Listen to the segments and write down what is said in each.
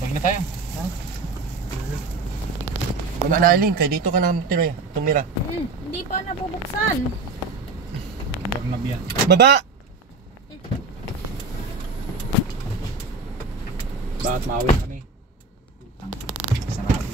Balik na tayo. Ha? Mga naalin, kaya dito ka na tumira. Hindi pa nabubuksan. Dornab yan. Baba! Bakit maawin kami? Sarap.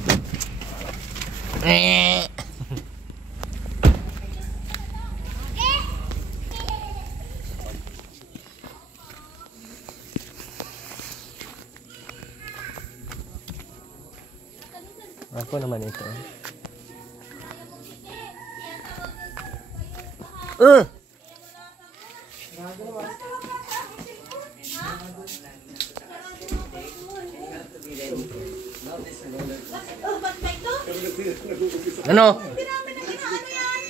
Ako naman ito. Ano? Hindi namin na inaano yan.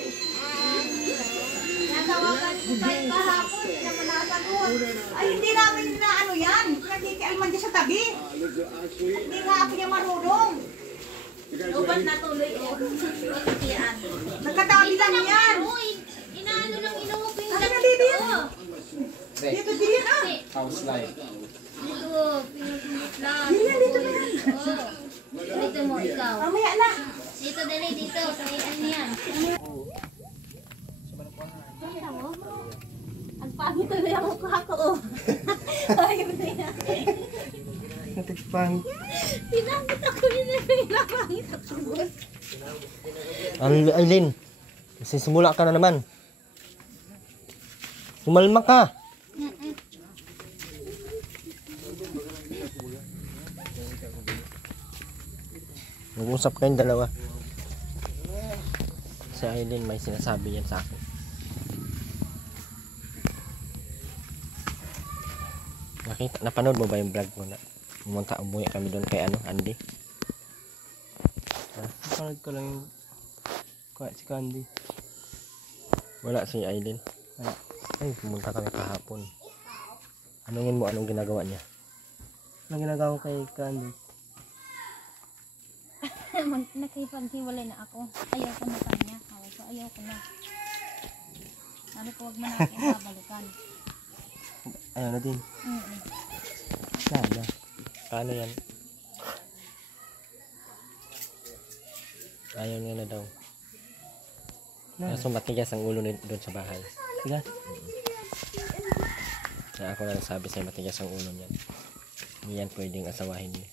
Natawagan ko tayo kahapon. Hindi naman nakasagot. Ay, hindi namin na ano yan. Nakikialman dyan sa tabi. Hindi nga ako niya marunong. Ubat na tuloy o. Nagkatabi lang yan. Inaano lang inuupin. Ano na dito yan? Dito din ah. House life. Dito, pinupulot lang. Dito na yan. Dito mo, ikaw. Mamaya na. Dito, dali, dito. Sa ano yan. Kita mo? Ang pangit tuloy ang mukha ko, oh. Ayaw na yan. Natikpang. Pinangit ako yun. Pinapangit ako. Aileen, simula ka na naman. Sumalma ka. Nag-usap kayong dalawa. Si Aileen may sinasabi yan sa akin. Napanood mo ba yung vlog mo na pumunta umuwi kami doon kay Andy? Napanood ko lang yung si Candy. Wala si Aileen. Wala. Ay, pumunta kami kahapon. Anongin mo anong ginagawa niya? Anong ginagawa ko kay Candy? Nakipaghiwalay na ako. Ayaw ko na kanya. Ayaw ko na. Sabi ko, huwag mo na aking babalikan. Ayaw na din. Nada. Paano yan? Ayaw niya na daw. Kaso matigas ang ulo doon sa bahay. Sige. Kaya ako na nagsabi sa'yo matigas ang ulo niyan. Hindi yan pwedeng asawahin niya.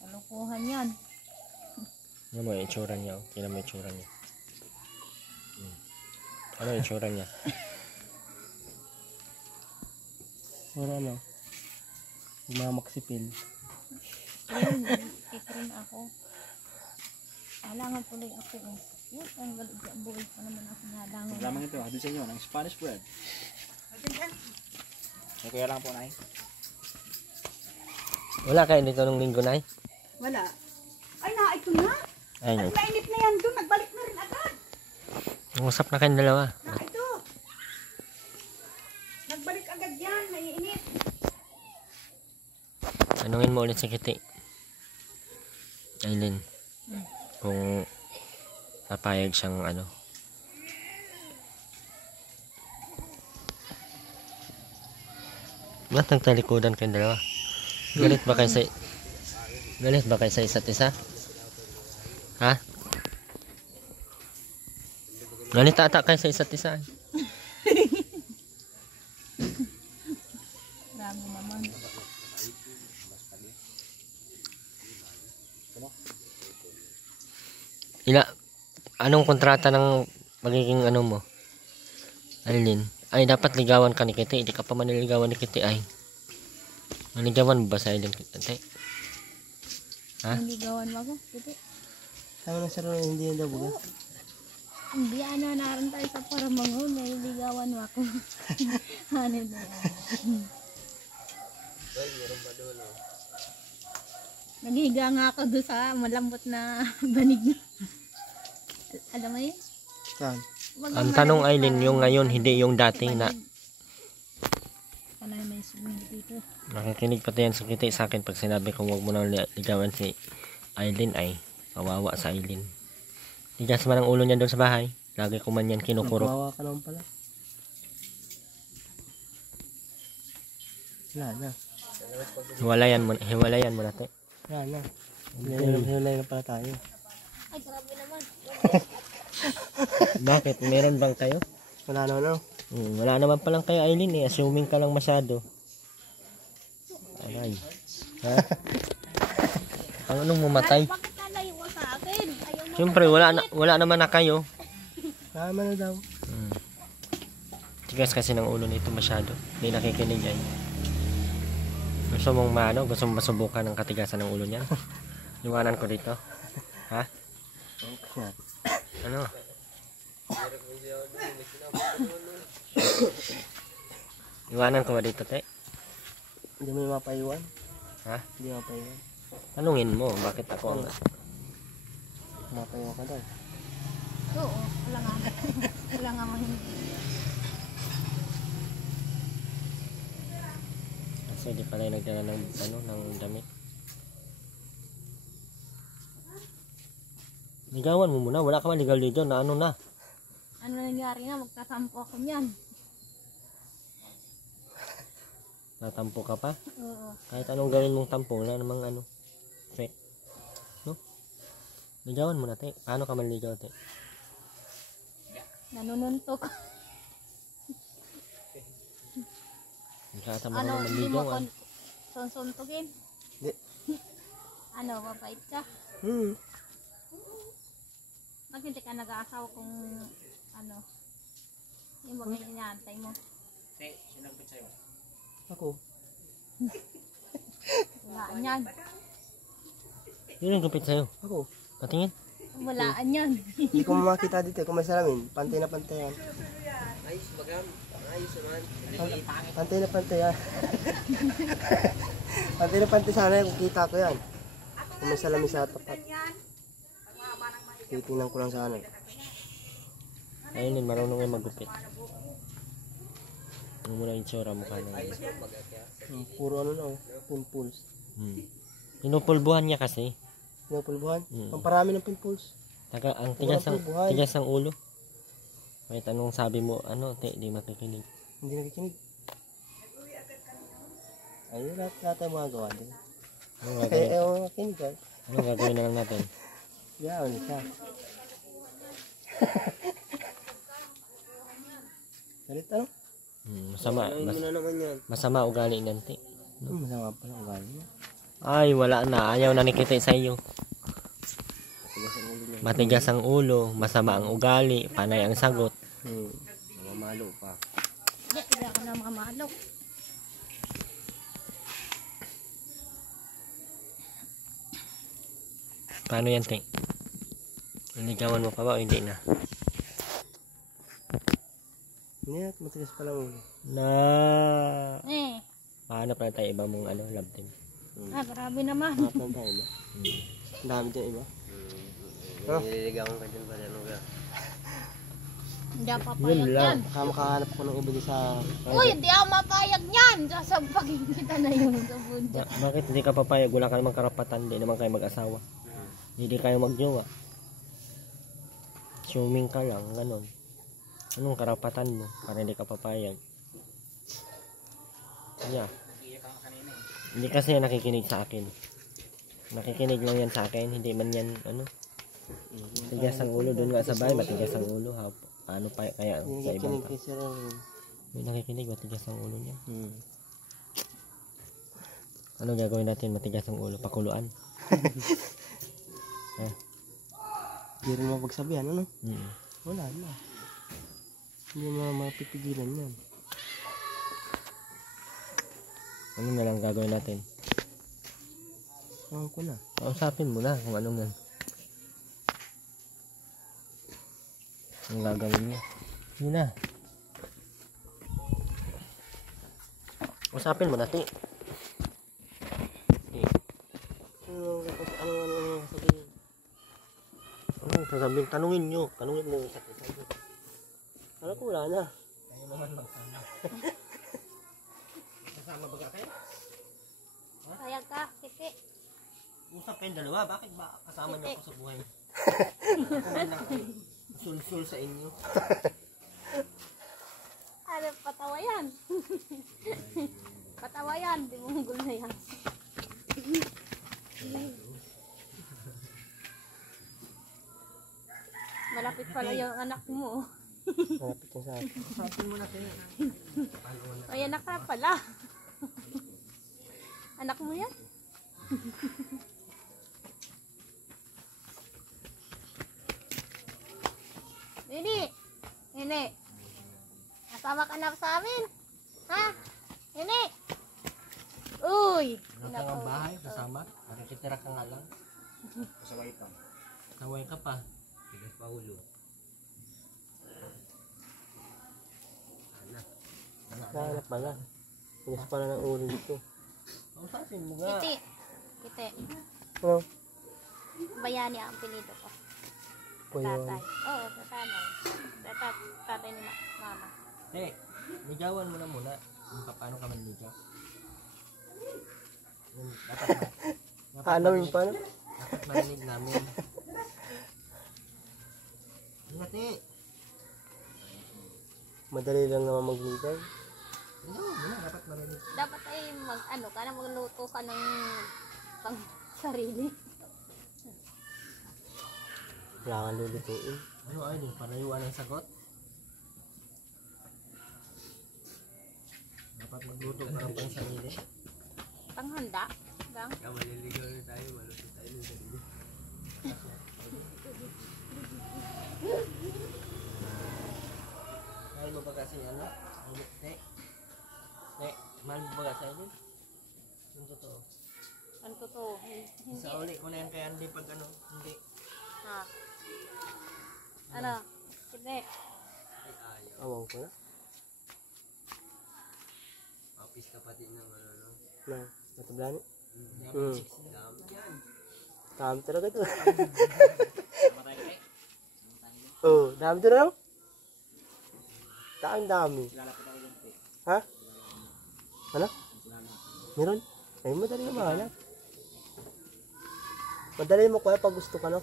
Kalukuhan yan. Ano mo yung itsura niya? Tingnan mo yung itsura niya. Ano yung itsura niya? Puro ano? Umamaksipil. Kikrin ako. Alangan tuloy ako. Yan, ang buhay pa naman ako nalangan. Lamang ito, hadin sa inyo ng Spanish bread. May kuya lang po, Nay. Wala kayo dito nung linggo na Wala. Ay na, ito na. Ay, no. Nainit na yan doon. Nagbalik na rin agad. Usap na kayong dalawa. Na, ito. Nagbalik agad yan. Naiinit. Tanungin mo ulit si Kitty. Aileen. Kung papayag siyang ano. Ba't nagtalikodan kayong dalawa? Galit ba kayo sa isa't isa? Ha? Galit ata kayo sa isa't isa. Marami naman. Anong kontrata ng magiging ano mo? Aileen? Ay, dapat ligawan ka ni Kitty. Hindi ka pa maniligawan ni Kitty ay. Maniligawan ba sa Aileen? Ha? Naligawan mo ako? Hindi. Tama na sa rin, hindi yan daw buga. Hindi, ano, naroon tayo sa Paramangon. Naligawan mo ako. Ano na yan? Naghiga nga ako doon sa malambot na banig. Alam mo yun? Saan? Ang tanong Aileen, yung ngayon, hindi yung dati na. Ano may sumili dito? Nakikinig pati yan sa Kitty sa akin pag sinabi kong huwag mo nang ligawan si Aileen ay kawawa sa Aileen. Tigas man ang ulo niya doon sa bahay. Lagi ko man yan kinukurot. Kawawa ka naman pala. Wala na. Hiwalayan mo na, te. Yan na. Hinulay na pala tayo. Ay, grabe naman. Bakit? Meron bang kayo? Wala na, no? Wala naman palang kayo, Aileen, eh. Assuming ka lang masyado. Aray. Ha? Ang anong mamatay? Bakit nalayo ka sa akin? Ayaw mo. Siyempre, wala naman na kayo. Tama na daw. Tigas kasi ng ulo nito masyado. Hindi nakikinig ay. Gusto mong gusto mong masubukan ng katigasan ng ulo niya? Iwanan ko dito. Ha? Ano? Iwanan ko ba dito, te? Hindi mo mapaiwan. Ha? Hindi mapaiwan. Tanungin mo, bakit ako ang... Mapaiwan ka daw. Oo, wala nga. Wala nga hindi. Kasi di pala yung nagdala ng, ng damit. Ligawan mo muna, wala ka man ligaw-ligaw na ano na. Ano nangyari nga, magtatampo ako niyan. Natampo ka pa? Oo. Kahit anong gawin mong tampo, wala namang ano. Fake. No? Ligawan mo na, te. Paano ka manligaw, te? Nanununtok. Hindi ka ata Ano, marunong hindi mo manligaw, sunsuntugin? Hindi. Ano, mabait ka? Bakit hindi ka nag-aasawa kung ano, yung mga inaantay mo? Te, sinagbit sa'yo. Ako. Walaan yan. Yun ang gupit sa'yo. Ako. Patingin. Walaan yan. Hindi ko makita dito kung may salamin. Pantay na pantay yan. Pantay na pantay yan. Pantay na pantay sana kung kita ko yan. Kung may salamin sa tapat. Titingnan ko lang sana. Ayun din, marunong yung magupit. Ano mo na yung tsura mukha na yun. Puro ano na oh. Pimples. Pinupulbuhan niya kasi. Pinupulbuhan? Pamparami ng pimples. Ang Pulbuhan. tigas ng ulo. Kahit anong sabi mo, te, di makikinig. Hindi nakikinig. Ayun, lahat tayo magagawa din. Anong gagawin, Ewan nakikinig ka. anong gagawin na lang natin? Yan, siya. Galit ano? Masama ugali ng te. Masama pala ang galing niya. Ay, wala na. Ayaw na nikita sa iyo. Matigas ang ulo, masama ang ugali, panay ang sagot. Mamalo pa. Hindi ako na mamalo. Paano yan, te? Niligawan mo pa ba o hindi na? Hindi, matigas pala ulo. Paano pala tayo iba mong love team? Grabe naman. Hapon tayo ba? Ang dami dyan iba. Nililigawan ka dyan pala nung Hindi ako papayag yan. Baka makahanap ko ng iba dyan sa... Uy, hindi ako mapayag yan. Sasampagin kita na yun sa bunda. Bakit hindi ka papayag? Wala ka namang karapatan, hindi naman kayo mag-asawa. Hindi kayo magjowa. Assuming ka lang, ganun. Anong karapatan mo para hindi ka papayag? Yeah. Hindi kasi yan nakikinig sa akin. Nakikinig lang yan sa akin, hindi man yan, matigas ang ulo, doon nga sa bahay, matigas ang ulo. Paano pa kaya sa ibang Nakikinig kay Sir Erwin. may nakikinig, matigas ang ulo niya. Ano gagawin natin, matigas ang ulo? Pakuluan. Hindi rin mapagsabihan, ano? Wala na. Hindi mo mapipigilan yan. Ano na lang gagawin natin? Ewan ko na. Kausapin mo na kung anong yan. Anong gagawin niya? Yun na. Usapin mo na, te. Ano sabihin? Ano sasabihin? Tanungin nyo. Tanungin mo. Alam ko wala na. Ayaw naman magsama. Kasama ba kayo? Payag ka, Kiki. Usap kayong dalawa. Bakit ba kasama niyo ako sa buhay? Sul-sul sa inyo. Ano, patawa yan. Patawa yan. Di munggol na yan. Malapit pala yung anak mo. Malapit na sa akin. Ay, anak ka pala. Anak mo yan? Nini! Nini! Nasama ka na sa amin? Ha? Nini! Uy! Wala ka ng bahay, kasama. Nakikitira ka nga lang. Pasaway ka. Saway ka pa. Tigas pa ulo. Nahanap pala. Tigas pala ng ulo dito. Kausapin mo nga. Kiti! Kiti! Ano? Bayani ang pinido ko. Kuya. Tatay. Oo, sa tanay. Tatay ni mama. Ligawan mo na muna. Paano ka manligaw? Alamin pa na. Dapat marinig namin. Ingat Madali lang naman magligaw. Ligawan mo na, dapat marinig. Dapat ay magluto ka ng pang sarili. Wala kang lulutuin. Ano ay, panayuan ang sagot? Dapat magluto ka ng pang sarili. Panghanda. Gang. Kaya maliligaw na tayo, malusot tayo ng sarili. Mahal mo ba kasi ano? Mahal mo ba kasi ano? Yung totoo. Ano totoo? Hindi. Sa uli ko na yan kaya hindi pag ano, hindi. Ha? Ano? Hindi. Ay, ayaw. Awang ko na. Papis ka pati ng ano, no? Na, matablani. Hmm. Dami yan. Dami talaga ito. Sama tayo kay. Oh, dami ito na lang. Dami. Kilala ko tayo yung te. Ha? Ano? Meron? Ay, madali na mahanap. Madali mo kaya pag gusto ka, no?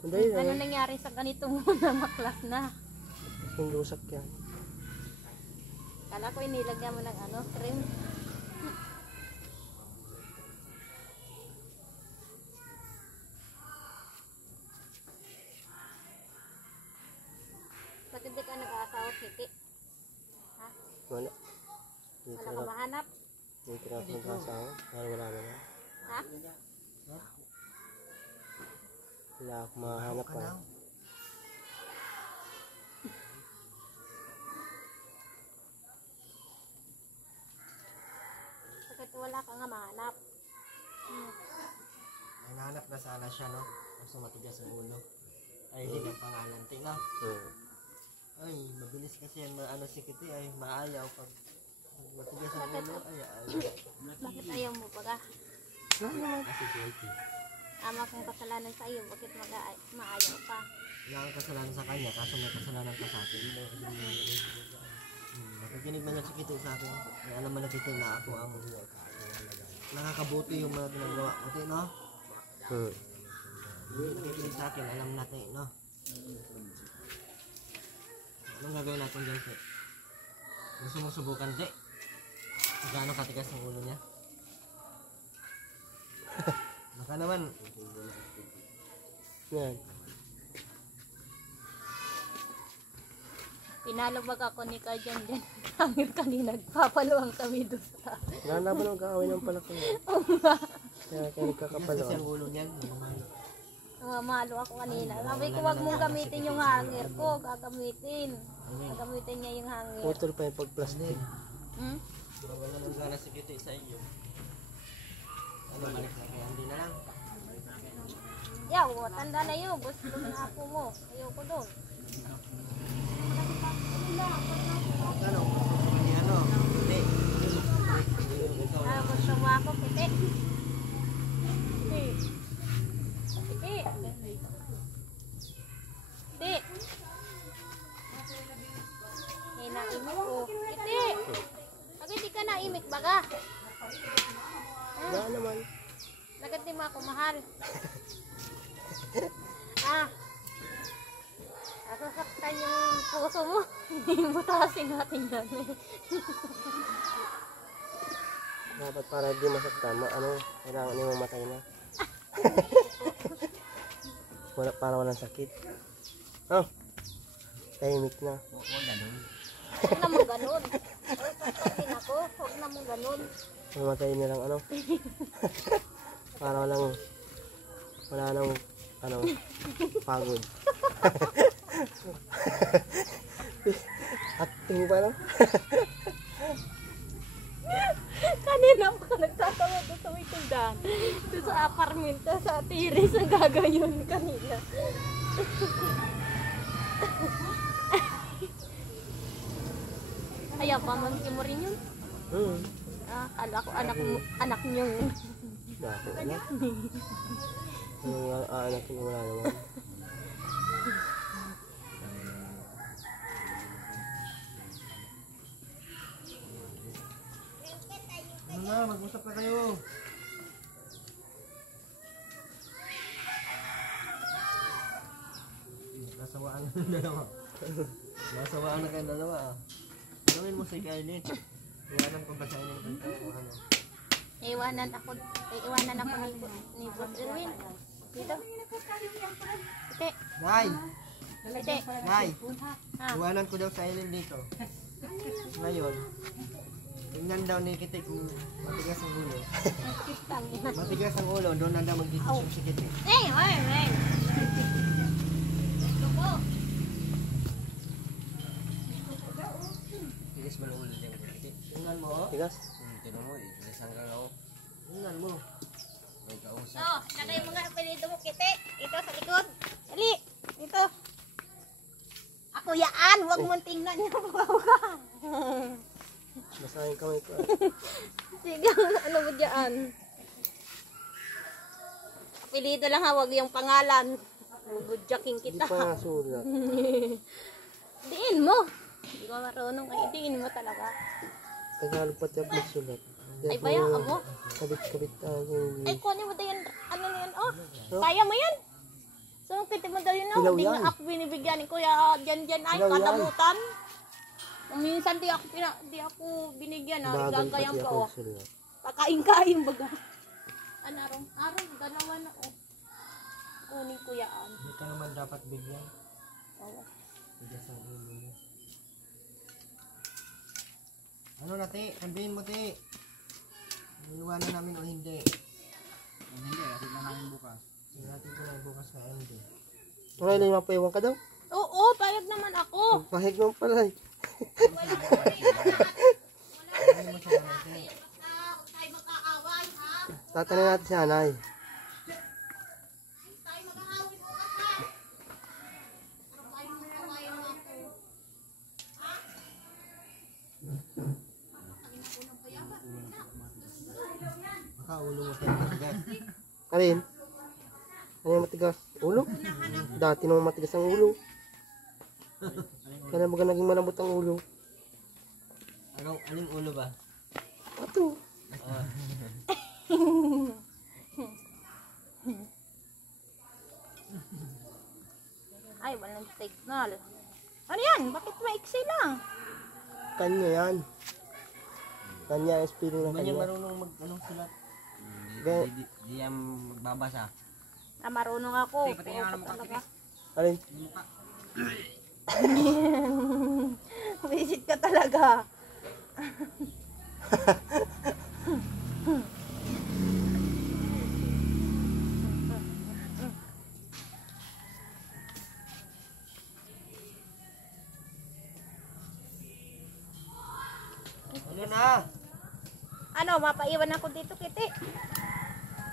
Madali Ano na. nangyari sa ganito muna maklas na? Yung lusak yan. Kala ko inilagyan mo ng ano, cream. Ba't hindi ka nag-aasawa, Kiti? Ha? Wala. Dito Wala ka na. mahanap? Dito na ako mag-asawa. Parang wala na. Ha? Wala ako mahanap pa. Bakit wala ka nga mahanap? May nahanap na sana siya, no? Kaso matigas ang ulo. Ay, hindi ng pangalan. Tingnan. Ay, mabilis kasi yan. Ano si Kitty ay maayaw pag matigas ang ulo. Ay, ayaw. Bakit ayaw mo pa ka? Kasi guilty. Ama kong kasalanan sa iyo, bakit maayaw pa? Wala kang kasalanan sa kanya, kaso may kasalanan ka sa akin. Nakikinig man yan si Kitty sa akin. May alam man na Kitty na ako ang nakakabuti yung mga ginagawa. Kasi, no? Nakikinig sa akin, alam natin, no? Anong gagawin natin dyan, Kitty? Gusto mong subukan, di? Gaano katigas ang ulo niya? Baka naman, Yan. Pinalabag ako ni Kajan dyan. Hangil kanina, nagpapaluang kami doon sa... Wala ba nang kaawin ng palaki? Oo nga. Kaya tigas nagkakapalo. kasi ang ulo niya. Mamalo ako kanina. Sabi ko, wag mong gamitin yung hanger ko. Gagamitin. Gagamitin niya yung hanger. Putol pa yung pag-plastic. Hmm? Wala nang gana si Kitty sa iyo. Ano, balik na kaya hindi na lang. Yaw, tanda na yun. Gusto na ako mo. Ayoko doon. Ano? Hindi ano? Hindi. Ikaw Ah, gusto mo ako, Kiti? Kiti. Kiti. Kiti. Eh, naimik ko. Kiti. Bakit di ka naimik baga? Wala naman. Bakit di mo ako mahal? Ah. Nasasaktan yung puso mo. Hindi butasin natin yan. Dapat para di masaktan, kailangan niya mamatay na. Para walang sakit. Oh, tahimik na. Huwag ganun. Huwag naman ganun. Oy, pagkakin ako. Huwag naman ganun. Mamatay niya lang para wala nang pagod. Acting pa lang. Kanina pa nagtatawa doon sa may tindahan. Doon sa apartment, sa tiris ang gagayon kanina. Ayaw pa, mamki mo rin yun. Kala ko anak niyo yun. Bakit anak? Anong anak ko wala naman. Ano na, mag-usap na kayo. Nasawaan na yung dalawa. Nasawaan na kayong dalawa. Gawin mo si Kylie. Iwanan ko ba sa inyo ng ano? Iwanan ako ni Boss Erwin. Dito. Ite. Nay! Ite. Nay! Ah. Iwanan ko daw sa Eileen dito. Ngayon, tingnan daw ni Kitik kung matigas ang ulo. Matigas ang ulo, doon na daw mag-desisyon si Kitik. Hey. Tigas man ulo din ko. Kitik. Tingnan mo, oh. Tigas? Tinan mo, tigas ang kakaw. Tingnan mo. May kausap. Oh, naka yung mga apelido mo, Kite. Dito sa likod. Dali. Dito. Ako yaan. Huwag mong tingnan niyo. Basahin kamay ko. Sige, ano mo dyan? Apelido lang ha, huwag yung pangalan. Gugudyaking Hindi kita. pa nasulat. Diin mo. Hindi ko marunong kayo. Diin mo talaga. Tagalog pati ako magsulat. Ay, bayaan mo. Kabit-kabit Ay, kunin mo daw yan. Ano na yan? Oh, kaya mo yan? So, kita mo daw yun. Hilaw Hindi yan. nga ako binibigyan ni Kuya Jan ay Hilaw yan. kalamutan. Minsan di ako binigyan. Bagal Gagayang pati ka. ako Oh. magsulat. Kakain-kain baga. Arong, dalawa na oh. Kunin ko yan. Hindi ka naman dapat bigyan. Oh. Tigas ang ulo mo. Ano na, Ti? Sabihin mo, Ti. Iiwanan namin o hindi. Kung hindi, kasi na namin bukas. Hindi natin ko na bukas sa MD. Okay lang, mapaiwan ka daw. Oo, payag naman ako. Pahig naman pala eh. Ano mo siya naman, Ti? Tayo magkaaway ha. Tatanungin natin si Anay. Tayo mag-aaway bukas ha. Tayo mag-aaway ako. Baka ulo mo tayo matigas. Alin? Ano yung matigas? Ulo? Dati naman matigas ang ulo. Kaya baga naging malambot ang ulo. Anong ulo ba? Ato. Ay, walang signal. Ano yan? Bakit maiksi lang? Kanya yan. Kanya ang spelling ng Ba niya kanya. marunong anong sulat? Ga- Di yan magbabasa. Marunong ako. Tay, pati nga mo Talaga. Alin? Visit ka talaga. Ano na? Ano, mapaiwan ako dito, Kiti.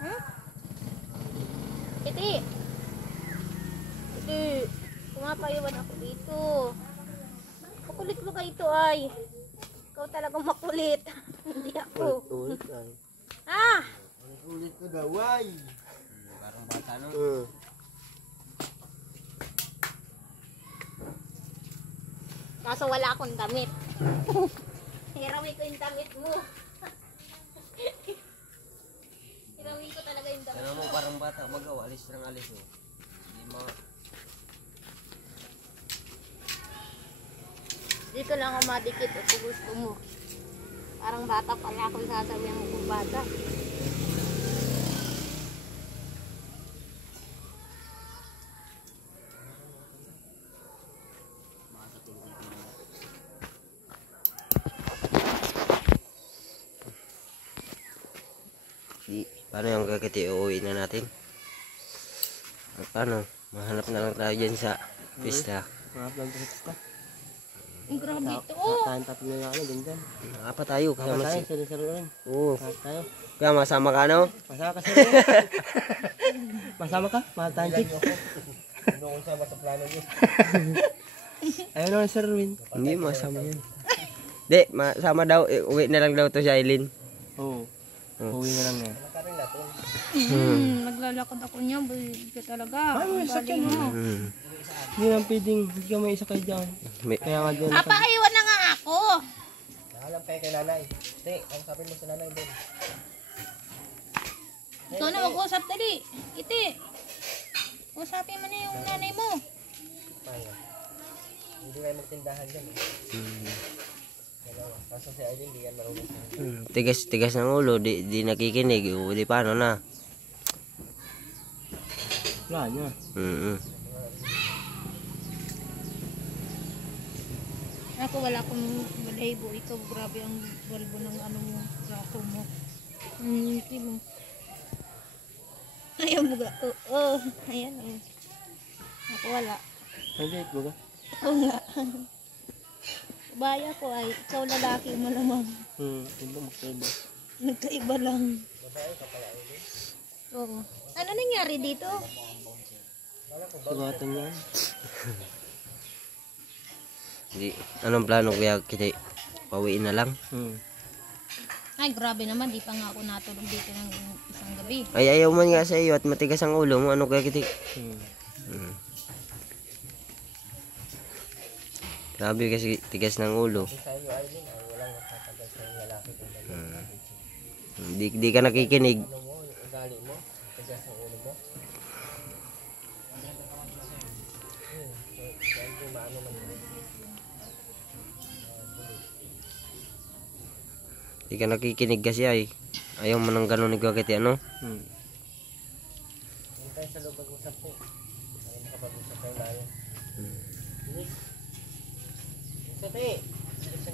Hmm? Kiti. Kiti. Mapaiwan ako dito. Makulit mo ka ito ay. Ikaw talagang makulit. Hindi ako. Ulit ay. Ah! Ulit ko daw, ay! Parang bata no? Kaso wala akong damit. Hirawi ko yung damit mo. Hirawi ko talaga yung damit Ano mo. mo parang bata, magaw, alis ng alis oh. Di mo, Dito lang ako madikit kung gusto mo. Parang bata pala ako sasabihan mo kung bata. Paano yung kakiti uuwi na natin? At paano? Mahanap na lang tayo dyan sa pista. Mga plan sa pista. Ang grabe ito. Tahan tatlo na ano, ganyan. Apa tayo? Kaya Kaya tayo, salo-salo rin. Oo. Tayo. Kaya masama ka no? Masama ka, sir. Masama ka? Mahal tayo, Jake. Hindi ko sama sa plano niyo. Ayun naman, Sir Erwin. Hindi, masama yan. Di, masama daw. Uwi na lang daw to si Aileen. Oo. Uwi na lang yan. Naglalakad ako niya. Buhay talaga. Ay, may sakyan mo. Hindi lang pwedeng, hindi ka may isa kayo dyan. May- Kaya nga dyan. Papaiwan na nga ako. Alam kayo kay nanay. Te, ang sabi mo sa nanay doon. Ikaw na mag-usap dali. Iti. Usapin mo na yung nanay mo. Hindi kayo magtindahan dyan. Kaso si Aileen, di yan marunong. Tigas ng ulo, di nakikinig. O, di paano na? Wala niya. Ako wala akong balahibo. Ikaw grabe ang balbo ng ano mo. Braso mo. Hindi mo. Ayaw mo ga. Oo. Ayan. Ayan. Ako wala. Hindi, ito ba? Ako nga. Baya ko ay ikaw lalaki mo lamang. Iba, magkaiba. Nagkaiba lang. Oo. Ano nangyari dito? Sugatan yan. Di, anong plano kaya kita pauwiin na lang? Ay grabe naman. Di pa nga ako natulog dito ng isang gabi. Ay, ayaw man nga sa iyo at matigas ang ulo mo. Ano kaya kita? Grabe kasi tigas ng ulo. Di ka nakikinig. Di ka nakikinig kasi ay. Ayaw mo nang ganun ni Gwakiti, ano?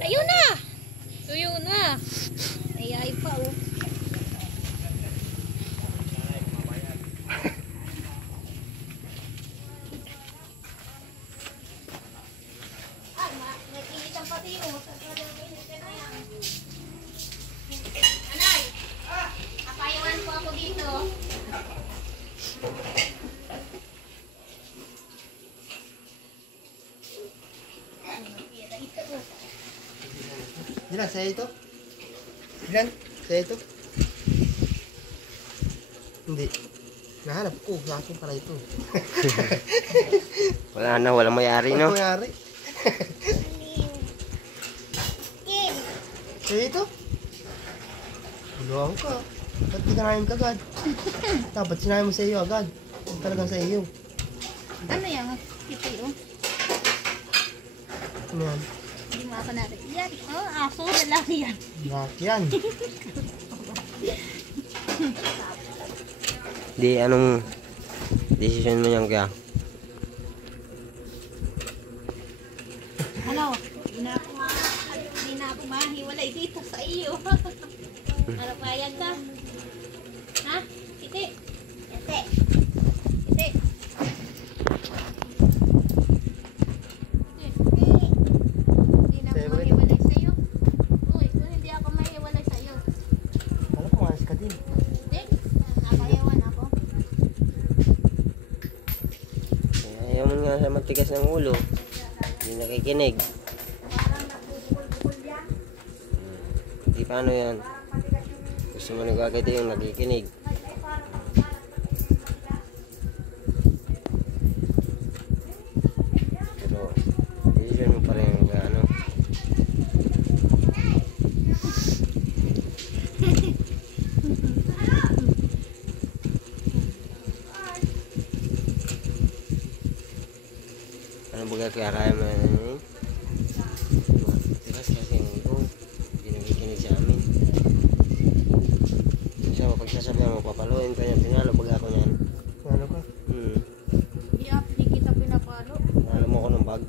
Tayo na! Tuyo na! Ay pa oh. Ay, nag-init ang pati oh. Anay! Kapayawan po ako dito. Ilan, saya ito? Ilan? Saya ito? Hindi. Nahanap ko. Sa akin pala ito. Wala na, walang mayari, no? Ano nangyari? Saya ito? Bulawang ka. Ba't di ka namin kagad? Dapat sinabi mo sa iyo agad. Talagang sa iyo. Ano yan? Ito oh. Ano yan? Hindi mo ako natin. Yan. Oh, aso na lang yan. Black yan. Di, anong decision mo yan kaya? Ano? Hindi na ako mahiwalay dito sa iyo. Ano payag ka? Ha? Iti. Iti. Iti. Hindi na ako mahiwalay sa iyo. Uy, kung hindi ako mahiwalay sa iyo. Alam ko, malas ka din. Hindi. Nakayawan ako. Ayaw mo nga sa matigas ng ulo. Hindi nakikinig. Parang nabubukol-bukol yan. Di paano yan? Gusto mo nagwagati yung nakikinig. Pero, decision mo pa rin yung ano. Ano ba kaya mo yan? Tigas kasi yung ulo. Hindi nakikinig sa amin. sasabihan mo, papaluin ka niya, pinalo pag ako niyan. Ano ka? Iya, hindi kita pinapalo. Pinalo mo ko ng bag.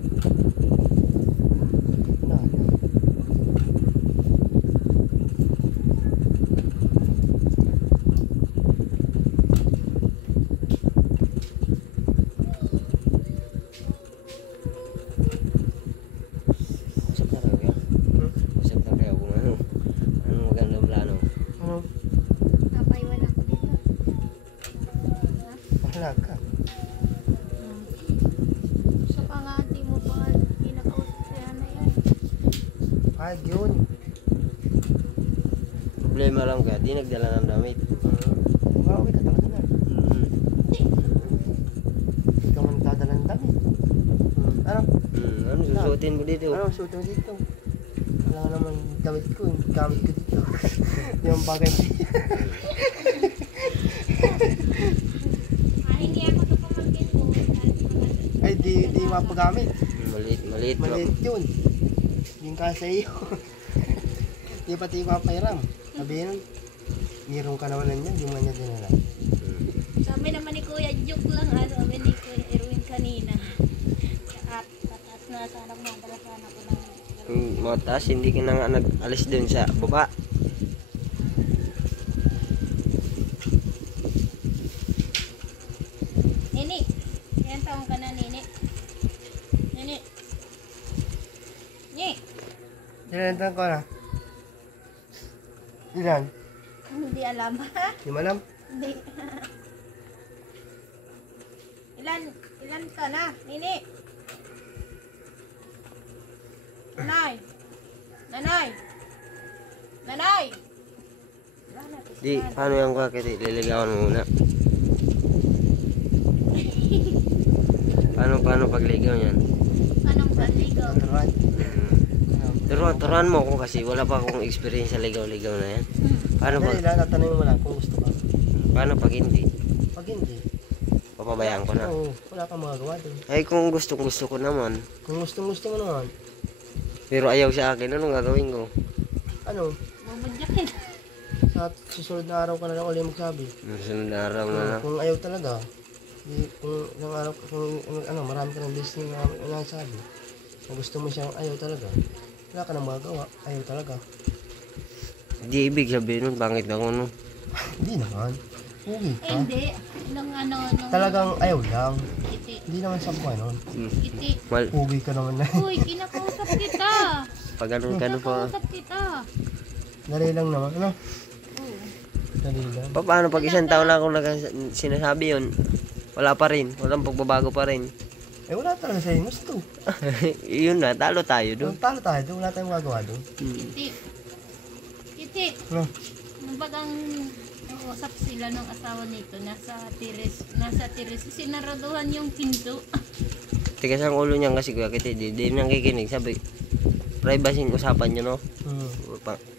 Wala. Usap na kayo kaya? Usap na kayo kung ano. Anong magandang plano? Ano? Napaiwan ako dito. Wala ka. Sa pangati mo pa, pinakausap siya na yan. Kahit yun. Problema lang kaya, di nagdala ng damit. Umawi ka talaga na. Ikaw man nagdadala ng dami. Ano? Ano susuotin mo dito? Ano? Suot mo dito. Wala naman damit ko. Gamit ko dito. Yung bagay. Hindi ako sa pamangkin mo. Ay, di mapagamit. Maliit lang. Maliit yun. Yung kasa iyo. Di pati mapairam. Sabihin nun, meron ka naman yan, yung mga niya dinala. Sabi naman ni Kuya, joke lang ha. Sabi ni Kuya Erwin kanina. At tatas na sana magdala sana ko ng Mataas, hindi ka na nga nag-alis dun sa baba. Nini, ilan taong ka na, Nini? Nini. Nini. Ilan ko na? Ilan? Hindi alam ha? Di mo alam? Hindi. Ilan ka na, Nini? Nanay. Nanay. Nanay. Wala na, Di, paano yung kakiti? Liligawan mo muna. Paano pagligaw yan? Anong panligaw? Turuan. Turuan mo ako kasi wala pa akong experience sa ligaw-ligaw na yan. Paano Dali pag, lang, tatanungin mo lang kung gusto ka. paano pag hindi? Pag hindi, Papabayaan ko na. oo, wala kang magagawa doon. Ay kung gusto ko naman. Kung gusto mo naman, Pero ayaw sa akin, anong gagawin ko? ano, Bubudyakin. sa susunod na araw ka na lang ulit magsabi. Sunod na araw na na. Kung ayaw talaga, di, kung ilang araw, kung ano, marami ka ng listening na sabi. Kung gusto mo siyang ayaw talaga, wala ka nang magagawa, ayaw talaga. Di ibig sabihin nun, pangit ako no. Hindi naman, pugi ka. Hindi. Nung Talagang ayaw lang, Kiti. hindi naman sa buhay nun. Kiti. Pugi ka naman na. Uy, kinakausap kita. Pag ganun pa. Kinakausap kita. Dali lang naman, ano? Oo. Dali lang. Paano pag isang taon na akong sinasabi yun? Wala pa rin, walang pagbabago pa rin. Eh wala talaga sa'yo gusto. Yun na, talo tayo doon. Talo tayo doon, wala tayong magagawa doon. Kiti. Kiti. Ano? Nung bagang usap sila ng asawa nito, nasa tiris, sinaraduhan yung pinto. Tigas ang ulo niyan kasi kuya Kiti, di nakikinig. Sabi, privacy usapan nyo no?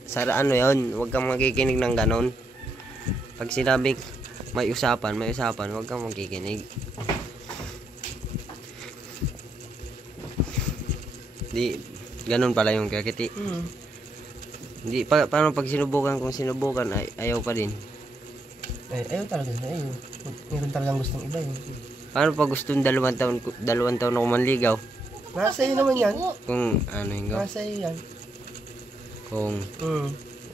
Sara ano yun, huwag kang makikinig ng ganon. Pag sinabi may usapan, huwag kang makikinig. Di, ganon pala yung kuya Kiti. Hindi, paano pag sinubukan, kung sinubukan, ayaw pa din. Eh, ayaw talaga na ayaw. Meron talagang gustong iba yun. Paano pag gustong 2 taon ako manligaw? Nasa iyo naman yan. Kung ano yung gaw? Nasa iyo yan. Kung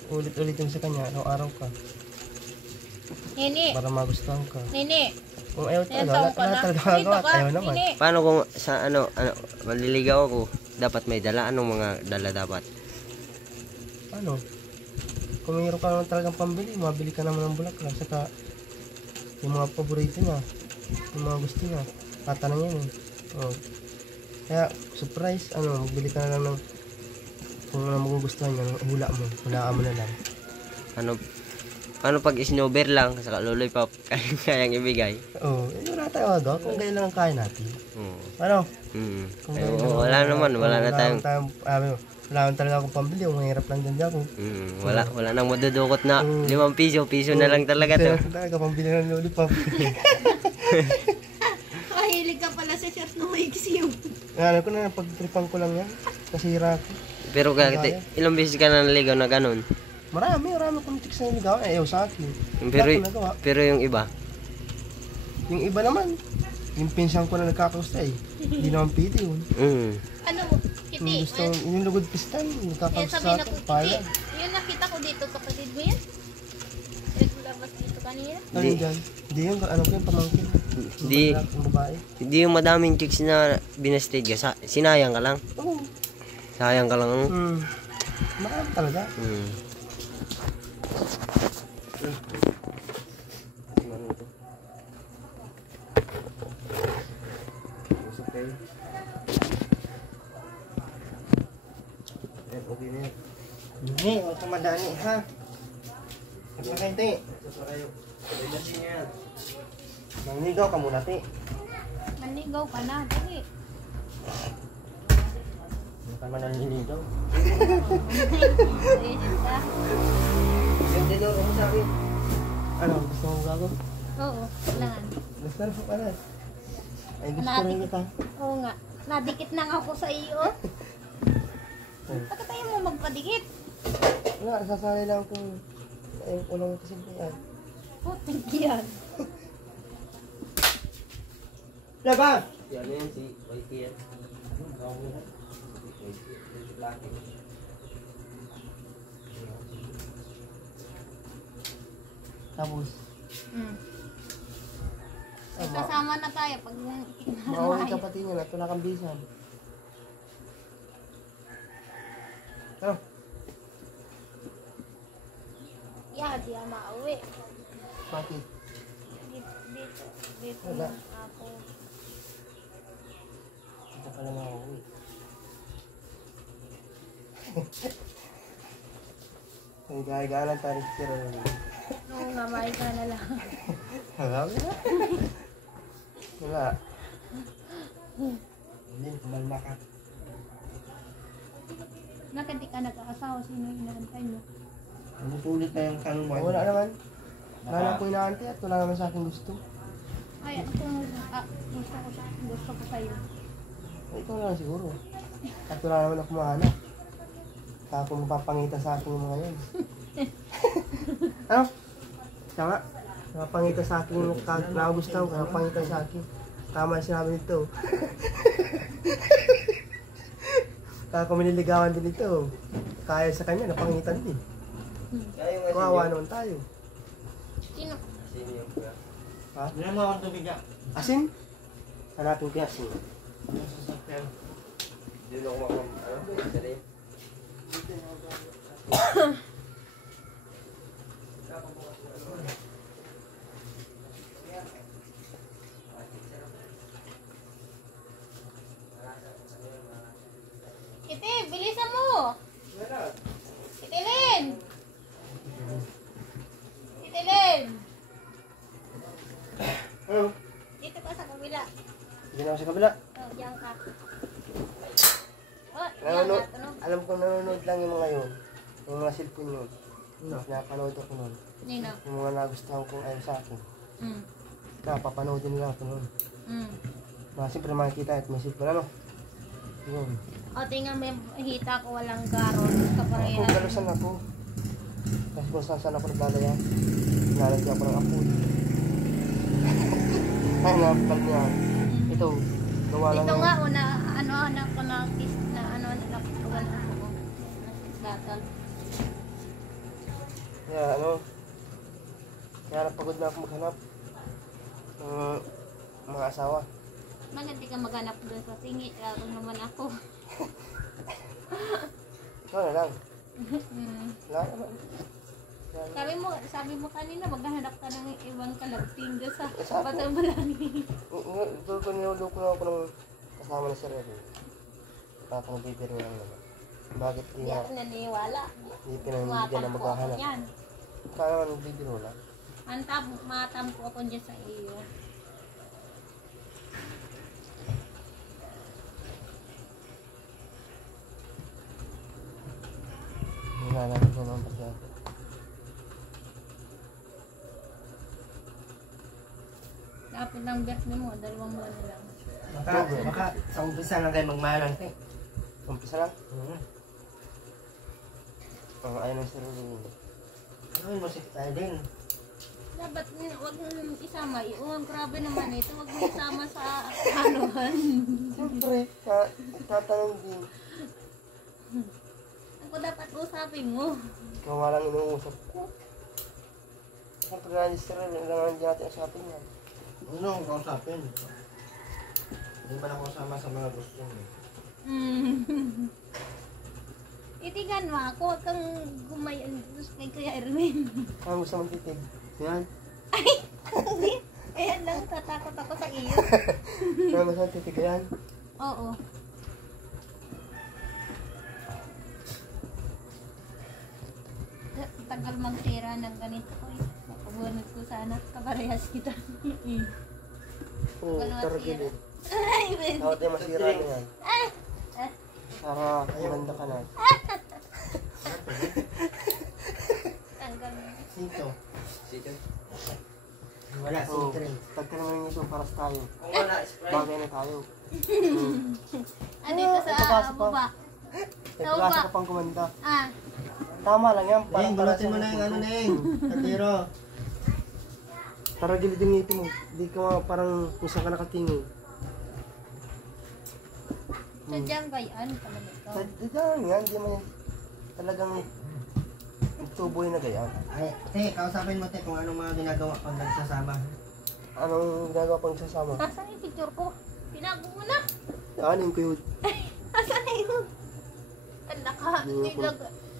Ulit-ulit yung sa kanya, araw-araw ka. Nini. Para magustuhan ka. Nini. Kung ayaw Ilan talaga, taong ka wala na? talaga Dito magawa. ka. Ayaw naman. Nini. paano kung sa maliligaw ako, dapat may dala, anong mga dala dapat? Ano? Kung mayroon ka naman talagang pambili, mabili ka naman ng bulaklak. Saka yung mga paborito niya, yung mga gusto niya, tatanong yan eh. Oh. Kaya, surprise, magbili ka na lang ng kung ano magugustuhan niya, hulaan mo na lang. Paano pag snowbear lang, saka luloy pa, kayang ibigay? Oo, wala tayong magawa kung ganyan lang ang kaya natin. Ano? Kung Ay, ganyan lang wala ang- naman, wala na tayong, wala naman talaga akong pambili, mahirap lang din ako. wala nang madudukot na 5 piso na lang talaga to. Talaga pambili ng lollipop. Mahilig ka pala sa shirt na may iksiyong. Alam ko na, pagtripan ko lang yan. Nasira ko. Pero kaya ilang beses ka na naligaw na ganun? Marami kong chicks na niligawan. Ayaw sa akin. Pero, Wala ko nagawa. pero yung iba, Yung iba naman, yung pinsan ko na nagkakausta eh. Hindi naman pwede yun. Ano, Yung Kiti? gusto, yung lugod pistan, Yan nagkakausta sabi sa na akin. ko, Kiti. Payag. Yun nakita ko dito, kapatid mo yan? Regular ba dito kanina? Ano dyan? Hindi yun, ano ko yung pamangkin. Di. Yung babae. hindi yung madaming chicks na binasted ka, sinayang ka lang. Oo. Sayang ka lang, ano? Marami talaga. Hindi, huwag ka madani ha. Nagpakainte. Nangligaw ka muna, te. Manigaw ka na, dali. Hindi ka man nanliligaw. Legend ka. Yung dinuro mo sa akin. Ano, gusto mong gago? Oo, kailangan. Gusto na po pala. Ay, gusto rin kita. Oo nga. Nadikit na nga ako sa iyo. Bakit tayo mo magpadikit? Wala, sasali lang kung ay, walang kasimplihan. Oh, thank you yan. Labas! Yan yun, si YT yan. Tapos, Kasama na tayo pag mauwi ka pati niya at wala kang bisan. Ano? Yeah, di ako mauwi. Bakit? Dito Wala. ako. Hindi ka na mauwi. Ay, gaya-gaya lang tayo si Sir. Oo nga, may ka na lang. Wala. Wala. Hindi, kumalma ka. Bakit di ka nag-aasawa? Sino yung inaantay mo? Ulit na yung tanong mo. Wala naman. Wala na po inaante at wala naman sa akin gusto. Ay, ako gusto ko sa'yo. Ikaw na lang siguro. At wala naman ako mahanap. Kaya kung mapapangita sa akin yung mga yun. Ano? Tama? Napangita sa akin yung nakagustaw. Napangita sa akin. Tama yung sinabi nito. Kaya kung miniligawan din ito, kaya sa kanya, napangitan din. Kawawa naman tayo. Sino? Ha? Asin? Hanapin ko yung asin. Doon ako makam, Kiti, bilisan mo! Kitilin! Kitilin! Ano? Dito ka sa kabila. Hindi na ako sa kabila. Oh, diyan ka. Oh, diyan Nanonood, ka. Ano? alam ko nanonood lang yung mga yun. Yung mga cellphone yun. Napanood ako nun. Nino? Yung mga nagustuhan kong ayaw sa akin. Mm. Papanoodin nila ako nun. Mm. Siyempre makikita at may cellphone ano. Yun. O, tingnan mo yung hita ko walang garon. Ako, Kapareha. galusan ako. Kasi kung saan ako naglalaya, nalagyan ako ng apoy. Ay, napal niya. Ito, gawa lang Ito ng- nga, una, ano ko na kiss na, nakutugan ako ko. Gatal. Kaya kaya napagod na ako maghanap ng mga asawa. Bakit di ka maghanap doon sa singit? Lalo naman ako. Ikaw na lang. Mm. Wala naman. Sabi mo kanina, maghahanap ka ng ibang kalabting doon sa Sabi- Batambalani. Ito ko niluloko na ako ng kasama na si Rebe. Kaya ako nagbibiro lang naman. Bakit Hindi kaya ako naniniwala. hindi pinanigyan na Matampo ako maghahanap? yan. Kaya naman nagbibiro lang. Matampo ako dyan sa iyo. Nilalagay ko naman pati ako. Dapat ng birthday mo, 2 buwan na lang. Baka sa umpisa lang kayo magmahalan. Umpisa lang? Ayaw ng sarili. Ano mo si Aileen? Dapat wag mo isama. Grabe naman ito. Wag mo isama sa anuhan. Siyempre, tatanong din. Ako dapat usapin mo. Ikaw nga lang inuusap ko. Siyempre nga yung sarili, kailangan din natin usapin yan. Ano ang kausapin? Hindi ba na kasama sa mga gusto mo? Itigan mo ako. Huwag kang gumayon kay Kuya Erwin. Ano gusto mong titig? Yan. Hindi. Ayan lang. Tatakot ako sa iyo. Ano gusto mong titig yan? Oo. Tagal magsira ng ganito ko. Nakabunod ko sana. Kaparehas kita. Oo, Ganun taragil masira. eh. Ay, Ben. Dapat yung masira na yan. Para kumanda ka na. Tanggal mo. Sito. Sito? Wala, Oo, sito rin. tagka naman ito para sa tayo. Kung wala, spray. Bagay na tayo. Andito ito pa, sa ito pa. baba. May Tao klase ba? ka pang kumanda. Ah. Tama lang yan. Neng, para bulutin mo sa na yung ano, mga- Neng. Katiro. Para gilid yung ngiti mo. Hindi ka parang kung saan ka nakatingin. Sadyang gayaan talaga ikaw. Diyan yan. Di man yan talagang tuboy na ganyan. Ay, te, kausapin mo, te, kung anong mga ginagawa pag nagsasama. Anong ginagawa pang sasama? Nasaan yung picture ko? Pinago mo na. Anin ko yun. Nasaan na yun? Tanda ka. Hindi ko- Nilag...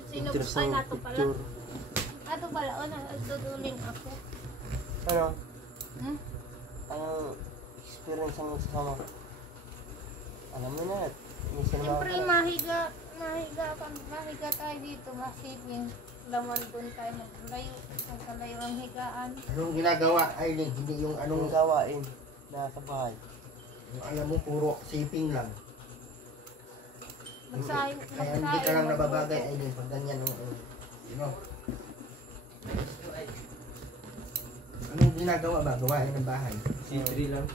Sino? Interest Ay, ng nato pala. picture. Nato pala. O, nagtutuling ako. Ano? Hmm? Anong experience ang nagsasama? Alam mo na. Minsan na Siyempre, mahiga tayo dito. Masiping laman doon tayo maglayo. Magkalayo ang higaan. Anong ginagawa, Aileen? Hindi yung anong anong, gawain na sa bahay. yung alam mo, puro siping lang. Magsahin. Kaya hindi ka lang nababagay, Aileen, pag ganyan, you know. Anong ginagawa ba? Gawain ng bahay? Sipri lang.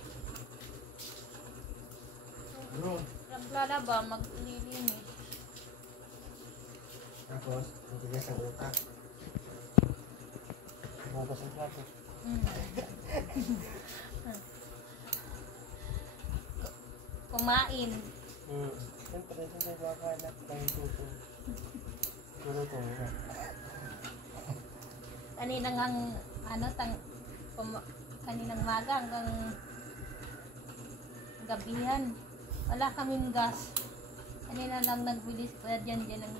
Ano? Naglalaba, maglilinis. Tapos, ang tigas ang utak. Hugas ang plato. Kumain. Siyempre, makahanap tayo tuto. Tuto na. Kaninang ang kaninang maga hanggang gabihan. Wala kaming gas. Kanina lang nagbilis pa dyan ng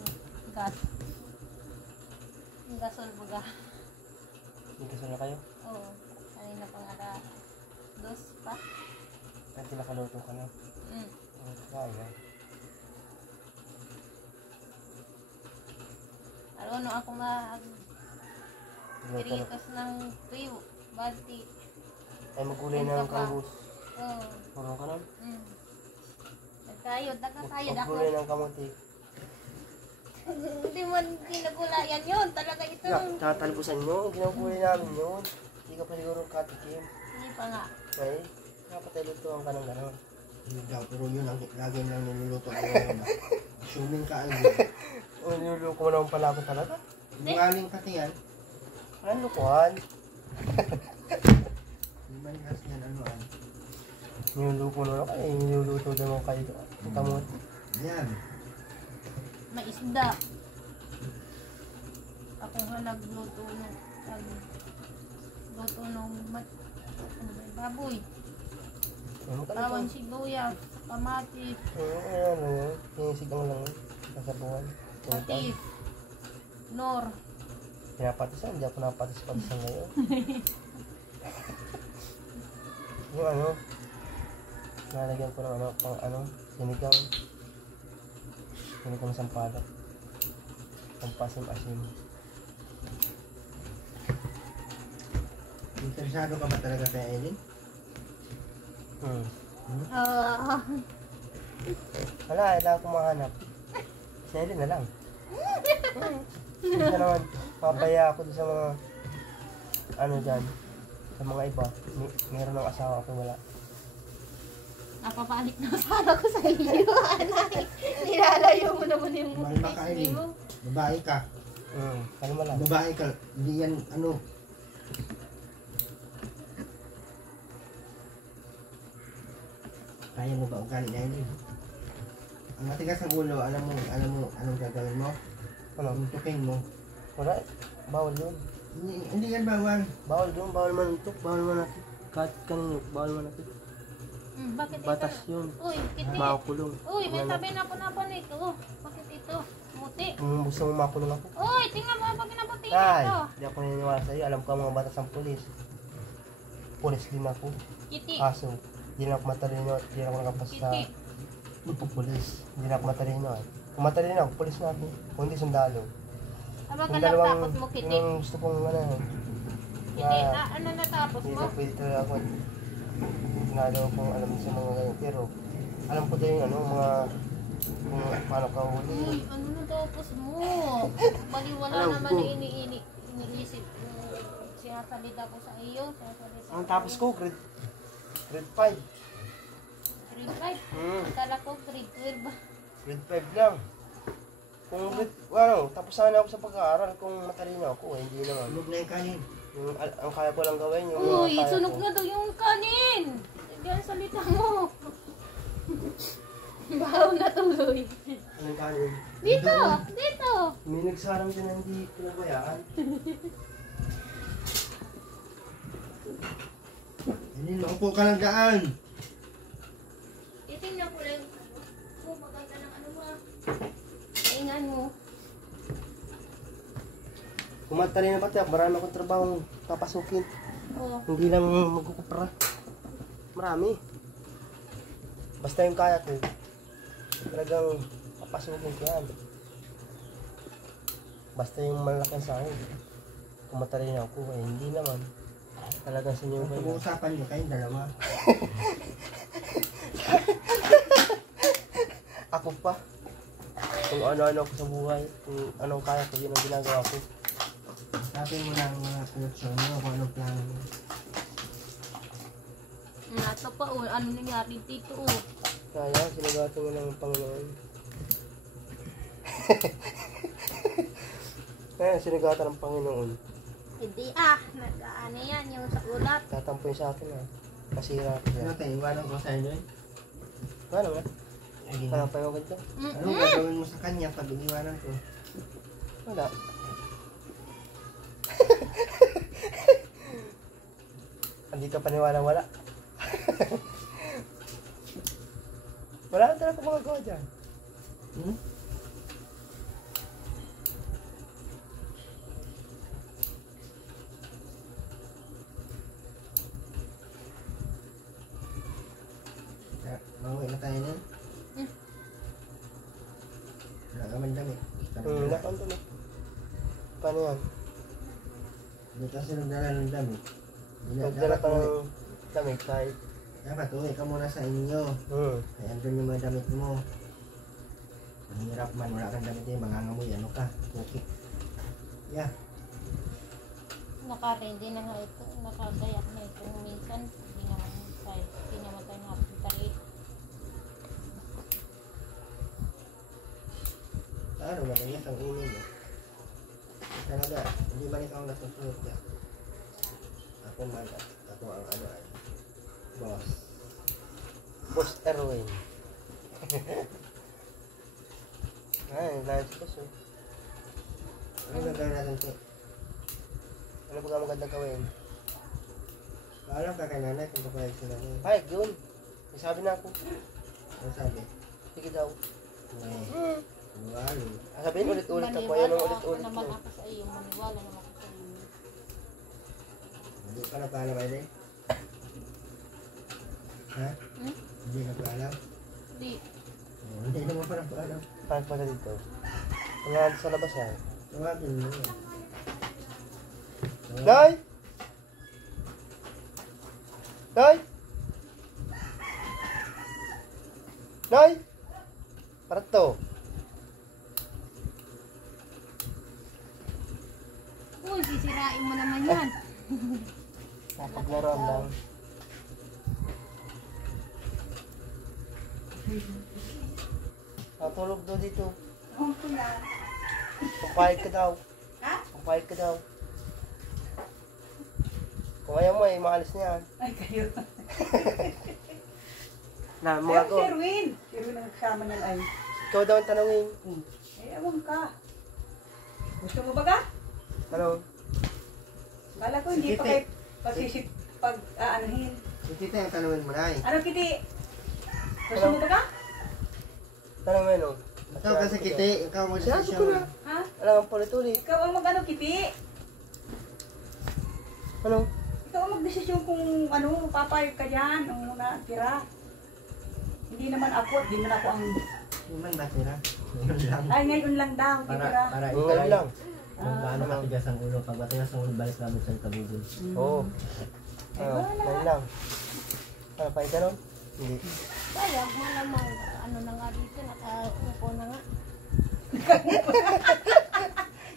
gas. Yung gasol baga. May kasal na kayo? Oo. Kanina pang ala 2 pa. At pinakaluto ka na. Kaya. Ano ako Luto na. tirikas ng tuyo. Bati. Ay magulay na ng kambus. Oo. Marunong ka na? Nagkayod ako. Magulay ng kamuti. Hindi man ginagulayan yun. Talaga ito. Tatalbusan nyo. Ginagulay namin yun. Hindi ka pa siguro katikim. Hindi pa nga. Okay? Dapat ay lutuan ka ng gano'n. Hindi daw, pero yun ang lagi lang niluluto ko ngayon. Assuming ka, Aileen. O niluluko mo naman pala ako talaga. Bungaling ka yan. Ano lukuhan? Hindi man kasi yan, ano, Niluluko na ako. Eh, niluluto naman kayo. Ang kamuti. yan. May isda. Ako nga nagluto ng baboy. Bawang sibuyas, kamatis, Ano yun? Sinisigang lang yun. Kasabuhan. patis, nor. Pinapatisan. Hindi ako napatis-patisan ngayon. Yung ano, nalagyan ko ng sinigang. Sinigang sampalat. Pampasim-asim. Interesado ka ba talaga kay Aileen? Wala, kailangan ko mahanap. Si Ellen na lang. Hindi ka naman, papaya ako doon sa mga, dyan, sa mga iba. Meron ng asawa ako, wala. Napapalik na sana ko sa iyo, anak. Nilalayo mo naman yung Mahal ba ka, ismi Aileen? mo. Babae ka. Kalma lang. Babae ka, hindi yan ano. Kaya mo ba ugali na yun? Ang matigas ng ulo, alam mo anong gagawin mo? Ano? Tuntukin mo. Wala. Bawal yun. Hindi yan bawal. Bawal doon. Bawal manuntok. Bawal manakit. Kahit kanino. Bawal manakit. Bakit Batas ito? yun. Uy, kiti. Makulong. Uy, may tabi na po ito. Bakit ito? Muti. Kung gusto mong makulong ako. Uy, tingnan mo pag kinabuti Ay, ito. hindi ako naniniwala sa'yo. Alam ko ang mga batas ng pulis. Pulis din ako. Kiti. Kaso, hindi na ako matalino at hindi na ako nakapas sa Kiti. pulis. Hindi na ako matalino at kung matalino ako, pulis na ako. Kung hindi sundalo. Aba ka Yung dalawang, natapos mo, Kiti. yung gusto kong Kiti, ano natapos hindi mo? ko pwede talaga ako. Ginagawa kong alam sa mga ganyan. Pero, alam ko din yung mga kung paano ka huli. Uy, ano natapos mo? Baliwala Alam naman ko. na iniisip mo. Sinasalita ko sa iyo. Sinasalita Ang ko tapos sa ko, grade 5. Grade 5. Akala ko grade 12 ba? Grade 5 lang. Kung tapos sana ako sa pag-aaral kung matalino ako, hindi naman. Tulog na yung kanin. Yung, ang kaya ko lang gawin, yung Uy, kaya sunog ko. na daw yung kanin. Diyan salita mo. Bahaw na tuloy. Yung kanin. Dito, dito. May nagsarang din na hindi pinabayaan. Hindi, naupo ka lang daan. Titingnan ko lang. Oh, maganda ng ano ba? Ingan mo. Kung matalino pa tayo, marami akong trabaho papasukin. Oh. Hindi lang magkukupra. Marami. Basta yung kaya ko, talagang papasukin ko yan. Basta yung malaki sa akin. Kung matalino ako, hindi naman. Talagang sinyo Ang ko yun. pag-uusapan niyo kayong dalawa. Ako pa. Kung ano-ano ako sa buhay, kung anong kaya ko, yun ang ginagawa ko. Sabi mo lang mga koneksyon mo kung anong plano mo. Ito pa, oh. Ano nangyari dito, oh. Kaya, sinagato mo ng Panginoon. Kaya, sinagata ng Panginoon. Hindi nag-ano yan, yung sa ulat. Tatampo yun sa akin Masira ako Ano yan. tayo, iwanan ko sa'yo doon? Ano nga? Wala pa yung ganito? Anong gagawin mo sa kanya pag iniwanan ko? Wala. Hindi ka paniwala wala. Wala na talaga magagawa dyan. Hmm? Mauwi na tayo na. Wala ka man damit. Wala kang damit. Paano yan? Hindi kasi nagdala ng damit. Magdala ka ng damit kahit. Dapat uwi ka muna sa inyo. Kaya andun yung mga damit mo. Ang hirap man, wala kang damit eh, mangangamoy, ano ka, cookie. Yeah. Naka-ready na nga ito. Nakagayak na ito. Minsan, hindi naman tayo nakapitali. Ano na kanya ang ulo mo? Talaga, hindi man ikaw nasusunod niya. Ako man, ako ang ano ay, boss. Boss Erwin. Ay, lahat ko so. Ano gagawin natin ito? Ano ba maganda gawin? Alam ka kay nanay kung papayag sila niya. Ay, yun. May sabi na ako. Ano sabi? Sige daw. Eh, walo. Sabihin ulit-ulit ako. Yan ang ulit-ulit naman mo. ako sa iyo. Maniwala naman ako sa iyo. Hindi ka na paalam ay din? Ha? Hindi na paalam? Hindi. Hindi naman pa na paalam. Paano pa dito? Kanya sa labas yan. Tawagin mo. Day! Day! Day! Para to. Uy, sisirain mo naman yan. Napaglaruan lang. Natulog daw dito. Papayag ka daw. Papayag ka daw. Kung ayaw mo, maalis niya. Ay, kayo. Na, Ay, mga ko. Sherwin. Sherwin ang kasama niyan ay. Ikaw daw ang tanongin. Ay, ewan ka. Gusto mo ba ka? Ano? Kala ko hindi Sige, pa kayo pagsisip aanahin. Si Tita yung tanungin mo na eh. Ano, Kiti? Gusto mo ba ka? Tanong mo yun, oh. Ikaw kasi Kiti, ikaw mo Sabi ko na. Ha? Alam ang ulit-ulit. Ikaw ang mag-ano, Kiti? Ano? Ikaw ang magdesisyon kung ano, papayag ka dyan o natira. Hindi naman ako at di man ako ang... Hindi man ba sila? Ngayon lang. Ay, ngayon lang daw, titira. Para Ngayon itry lang. kung gaano katigas ang ulo. Pag matigas ang ulo, balik namin sa kabubol. Oo. Ay, wala. Ngayon lang. Ano, pahay ka nun? Hindi. Sayang mo namang ano na nga dito, nakaupo na nga.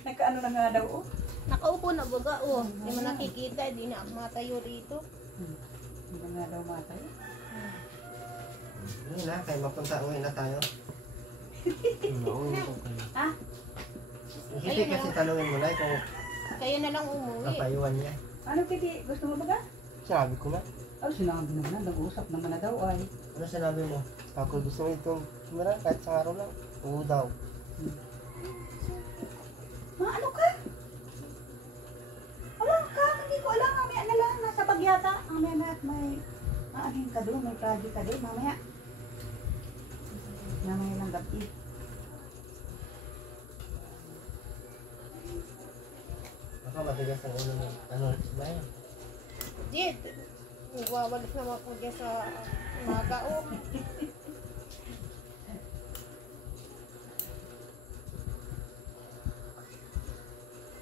Nagkaano na nga daw, oh. Nakaupo na baga, oh. Hindi mo nakikita, hindi na ako matayo rito. Hindi na nga daw matay. Hindi na, kaya mapunta uwi na tayo. Nauwi ko kayo. Ha? Si Kiti kasi tanungin mo na kung Kayo na lang umuwi. kapayuan niya. Ano, Kiti? Gusto mo ba ka? Sabi ko na. Oh, sinabi naman na, nag-uusap naman na daw ay. Ano sinabi mo? Ako gusto mo itong tumira kahit sa araw lang. Oo daw. Ano ka? Alam ka, hindi ko alam. Mamaya na lang, nasa bag yata. Mamaya na at may aanhin ka doon, may project ka doon. Mamaya. Mamaya lang gabi. Baka matigas ang ulo mo. Ano, Bayan? Jid, nagwawalis na ako dyan sa umaga, oh.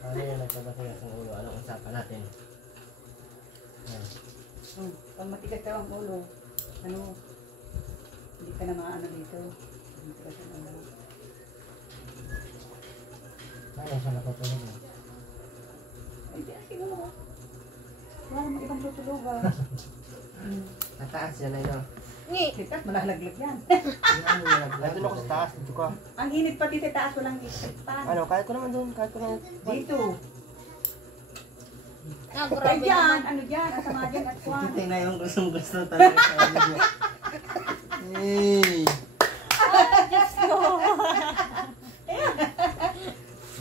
Ano yung nagpapatigas ang ulo? Anong usapan natin? Pag matigas ka ang ulo, ano, hindi ka na maano dito. Hindi ka siya na ano. Ano siya nakatulog mo? Ay, di, siguro. Wala namang ibang tutulugan. Sa taas yan ay no. Ngi, Kita, malalaglag yan. Ano yung naglag? Nandun ako sa taas. Dito ka. Ang init pati sa taas, walang pan. Ano, kaya ko naman doon. Kaya ko naman. Dito. ah, Ay, grabe dyan. naman. Ano dyan? Ang sama dyan at Si kwan. Kiti na yung gustong-gusto talaga sa ulo niya. Hey! Diyos ko.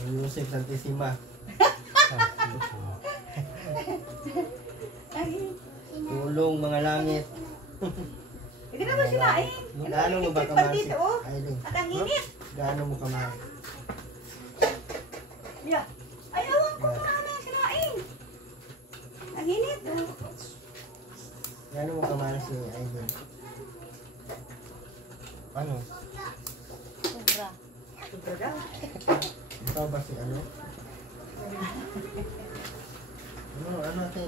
Yusef Santissima. Ay, Tulong mga langit. hindi naman sinain. Gaano mo ba Ikit pa kamahal si dito, oh. Aileen? At ang init. Gaano mo kamahal? Yeah. Ay, awan ko na ano yung sinain. Ang init. Oh. Gaano mo kamahal si Aileen? Ano? Sobra. Sobra daw. Ikaw ba si ano? Ano ate?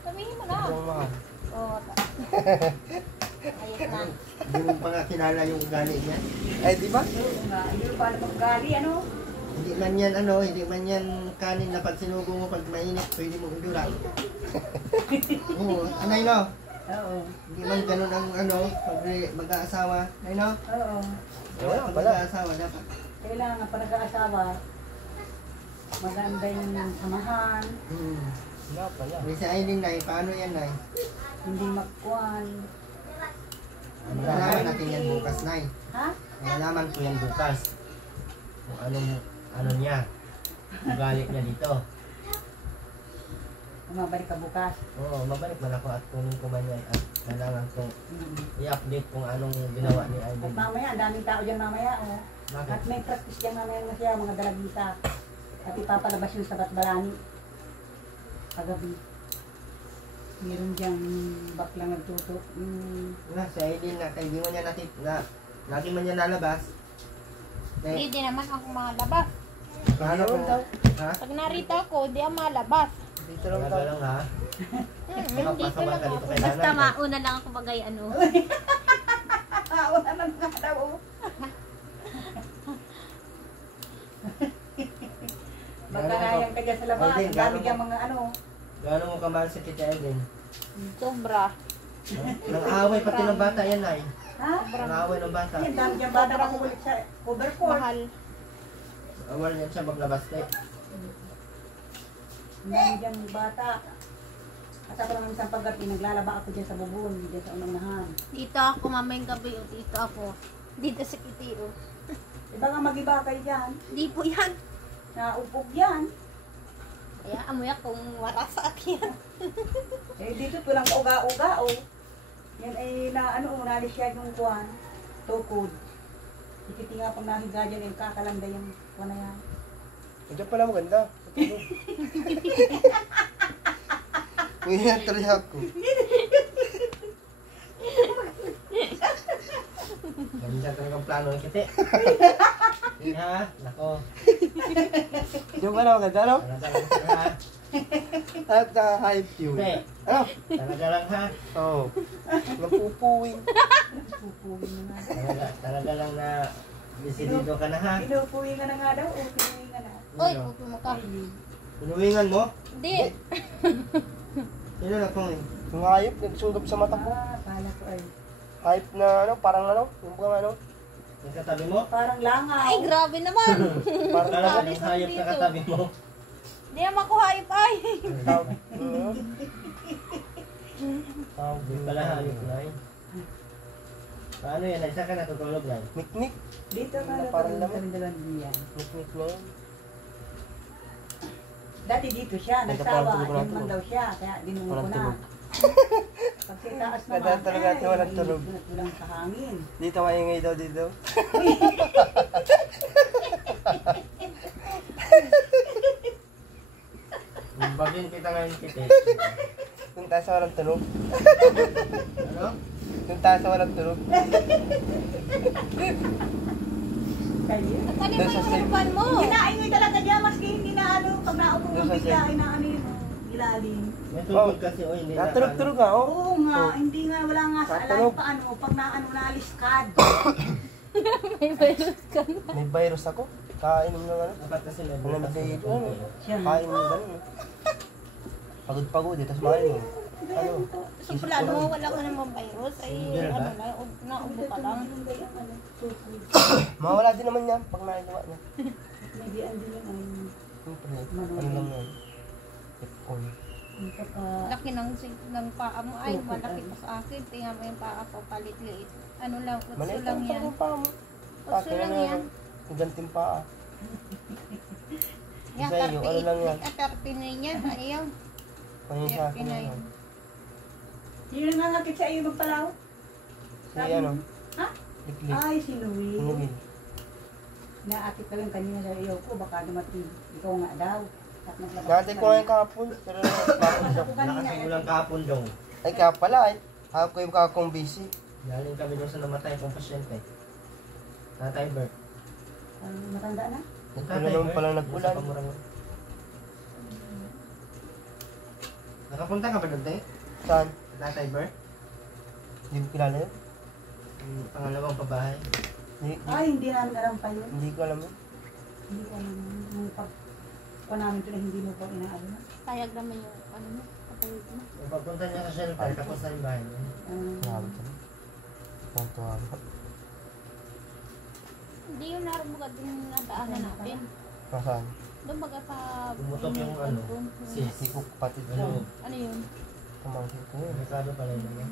Sabihin mo na. Ang mahal. Oh, ayos na. Hindi mo pa nga kilala yung ugali niya. Ay, di ba? Oo nga, hindi pa alam gali, ano? Hindi man yan ano, hindi man yan kanin na pag sinugo mo pag mainit, pwede mo udura. Oo, anay no? Oo. Hindi man ganun ang ano, pag mag-aasawa. Ay no? Oo. Wala Pag pala. mag-aasawa dapat. Kailangan pa nag-aasawa, maganda yung samahan, Wala pala. May si Aileen na paano yan na hindi magkuhan. Malalaman natin yan bukas na Ha? Malalaman ko yan bukas. Kung ano niya. Ugali niya dito. Umabalik ka bukas. Oo, mabalik man ako at kunin ko man yan at kailangan kong Hmm. i-update kung anong ginawa ni At Aileen. mamaya, ang daming tao dyan mamaya, oh. Bakit? At may practice dyan mamaya na siya, mga dalagita. At ipapalabas yung sabat balani. Kagabi. Meron diyang baklang nagtutok. Na, si Aileen na kaibigan niya natin na lagi man niya lalabas. Hindi din naman ako malabas. Paano Ayun kung... daw. Ha? Pag narito ako, di ako malabas. Dito lang Talaga daw. lang ha? Dito Makapasama lang ka dito ako. kay Basta nanay. mauna lang ako bagay ano. Wala man nga daw, oh. Magkarayang ka dyan sa labas. Okay, Ang dami gano'n dyan mga ano. Gaano mo kamahal si Tita Aileen? Sobra. Nang away pati ng bata yan ay. Ha? Nang away ng bata. Ang dami dyan bata makukulit sa overcourt. Mahal. Awal yan siya maglabas na Ang dami dyan bata. At ako naman isang paggabi, naglalaba ako dyan sa bubon, dyan sa unang-nahan. Dito ako mamayang gabi. O, dito ako. Dito sa Kitiro. Iba nga mag-iba kayo dyan. Di po yan. Naupog yan. Kaya amoy akong warasak yan. Eh dito tulang uga-uga oh. Yan ay na ano, nalisyag yung kuwan. Tukod. Ikiti nga pag nahiga dyan yung kakalanda yung kuwan na yan. Diyan pala maganda. Kuya, tuloy ako. Ganyan talagang plano ng kiti. Ha? Nako. Diyan pala maganda, no? Talaga lang ha. At hype you. Hindi. Ano? Talaga lang ha. Oo. Napupuwing. Pupuwi na nga. Talaga lang na desidido ka na ha. Pinupuwi nga na nga daw o pinuwi nga na. Uy, huwag mo ka. Pinuwingan mo? Hindi. Sino na kung Yung hayop, nagsugap sa mata ko. Kala ko ay. Hype na ano, parang ano, yung bang ano. yung katabi mo? Parang langaw. Ay, grabe naman. Parang Talaga Alis yung ako hayop na dito. katabi mo. Hindi naman ko hayop ay. tawag. Tawag. Hindi pala hayop na eh. Paano yan? Isa ka natutulog na. Mikmik. Dito ka na Parang parang laman. dalan diyan. Mikmik na yun. Dati dito siya, Nagka nagsawa. parang tulog na Diyan man tulog. daw siya, kaya dinungo ko Walang na. tulog. Pag sa taas naman, Nadaan talaga natin walang tulog. Walang sa hangin. Dito maingay daw dito. Bagin kita ngayon kiti. Kung tayo sa walang tulog. Ano? Kung tayo sa walang tulog. Kayo? At ano Doon ba sa yung safe. urupan mo? Hinaingay talaga dyan, maski hindi na ano, pag naubog Doon ng sa bigla, safe. inaano yun, ilalim. May tugod kasi o hindi na. Natulog-tulog nga, oh. Oo nga, Oh. hindi nga, wala nga sa Tatulog. alam paano, pag naano naliskad. May virus ka na. May virus ako. Kainom ng ano. Dapat kasi may Wala bukas na na dito, konti. ano. Siya. Kain mo ganun. eh. Pagod-pagod eh. Tapos main mo. Ano? Simula mo, wala ka namang virus. Ay, Ganun ba? ano na, naubo ka lang. Mawala din naman yan pag naigawa niya. Maybe andi lang ay Siyempre, ano lang yan. Ipon. Laki ng paa mo. Ay, malaki pa sa akin. Tingnan mo yung paa ko, palit-liit. Ano lang, utso Maliit lang lang yan. pag pa mo. Utso lang yan. Ang ganting paa. Yan, Sa iyo, ano lang yan? 39 yan. Ayaw. Ano yung sa akin 39. yan? Yun ang nangakit sa iyo magpalaw? Si ano? Ha? Liklik. Ay, si Louie. Sinugin. Naakit ka lang kanina sa iyo ko, baka dumating. Ikaw nga daw. At naglabas Dati ka ko ngayon kahapon. Pero kahapon siya. Ako kanina, Lakas ang ulang kahapon dong. Ay kaya pala ay. Ako yung kakong busy. Galing kami doon sa namatay kong pasyente. Tatay Bert. matanda na. Ano naman pala nag-ulan. Nakapunta ka ba doon, te? Saan? Tatay Bert? Hindi mo kilala yun? Yung pangalawang pabahay. Ay, hindi namin alam pa yun. Hindi ko alam yun. Hindi ko alam yun. Nung pag namin ito na hindi mo pa inaalo na. Payag naman yung ano mo, kapatid mo. Yung pagpunta niya sa shelter, tapos na yung bahay niya. Grabe ka na. Tuwa ka. Hindi yung narumugad yung nadaanan natin. Nasaan? Doon baga sa... Pumutok yung ano, sis. Hindi ko kapatid ko. Ano? Ano yun? Pamangkin ko yun. Delikado pala yun. eh.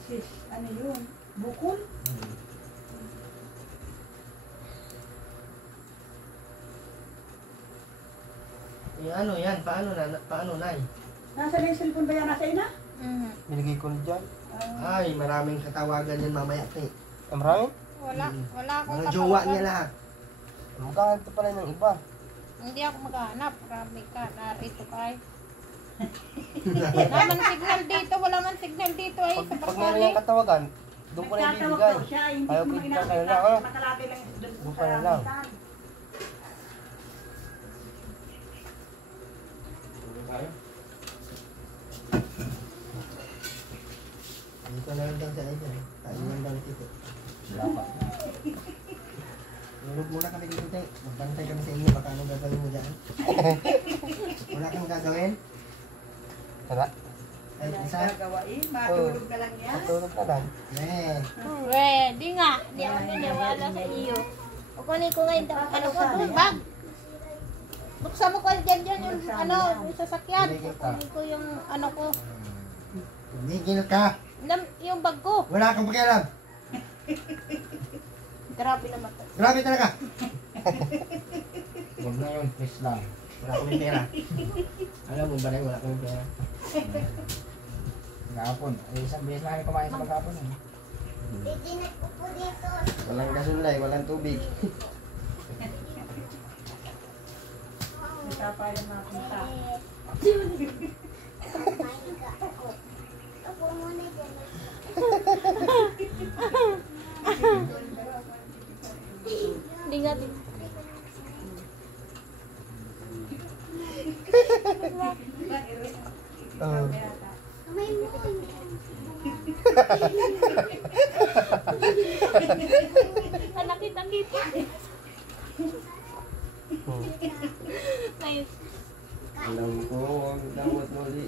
Sis, ano yun? Bukol? Hmm. Yung ano yan, paano nay? Nasa na yung cellphone ba yan? Nasa ina? Mhm. Binigay ko na dyan. Ay, maraming katawagan yan mamaya, te. Ang maraming? Wala akong Mga jowa kapawagan. niya lahat. Magkakanto pala ng iba. Hindi ako maghanap. Grabe ka. Narito ka ay. Wala man signal dito. Wala man signal dito ay. Sa Pag meron Pascual yung katawagan, doon ko na Nagtatawag ibibigay. daw siya, hindi Ayaw ko ko mo ibigay ka inakita. na lang. Nakalagay lang doon Doon sa ka na lang. mitan. Hindi ko na lang daw sa dyan. Tayo lang daw dito. Dapat. Nulog muna kami dito, te. Magbantay kami sa inyo. Baka anong gagawin mo dyan? Wala kang gagawin? Tara, Ay, Wala isa? gagawain, matulog na lang yan. matulog ka lang. Eh. Pwede nga. Hindi ako naniwala sa iyo. O kunin ko ngayon. Ano ko doon? Bag. Buksan mo ko dyan yung ano, yung sasakyan. Kukunin ko yung ano ko. Gigil ka. Yung bag ko. Wala kang pakialam. Grabe naman to. Grabe talaga. Huwag na yun, please lang. Wala kami pera. Alam mo ba na wala kami pera? Gapon. Isang beses na kami kumain sa magapon. Walang gasolay, walang tubig. Nagpapalang mga punta. Hindi nga din. Nakita-kita. Nice. Alam ko, ang damot mo di.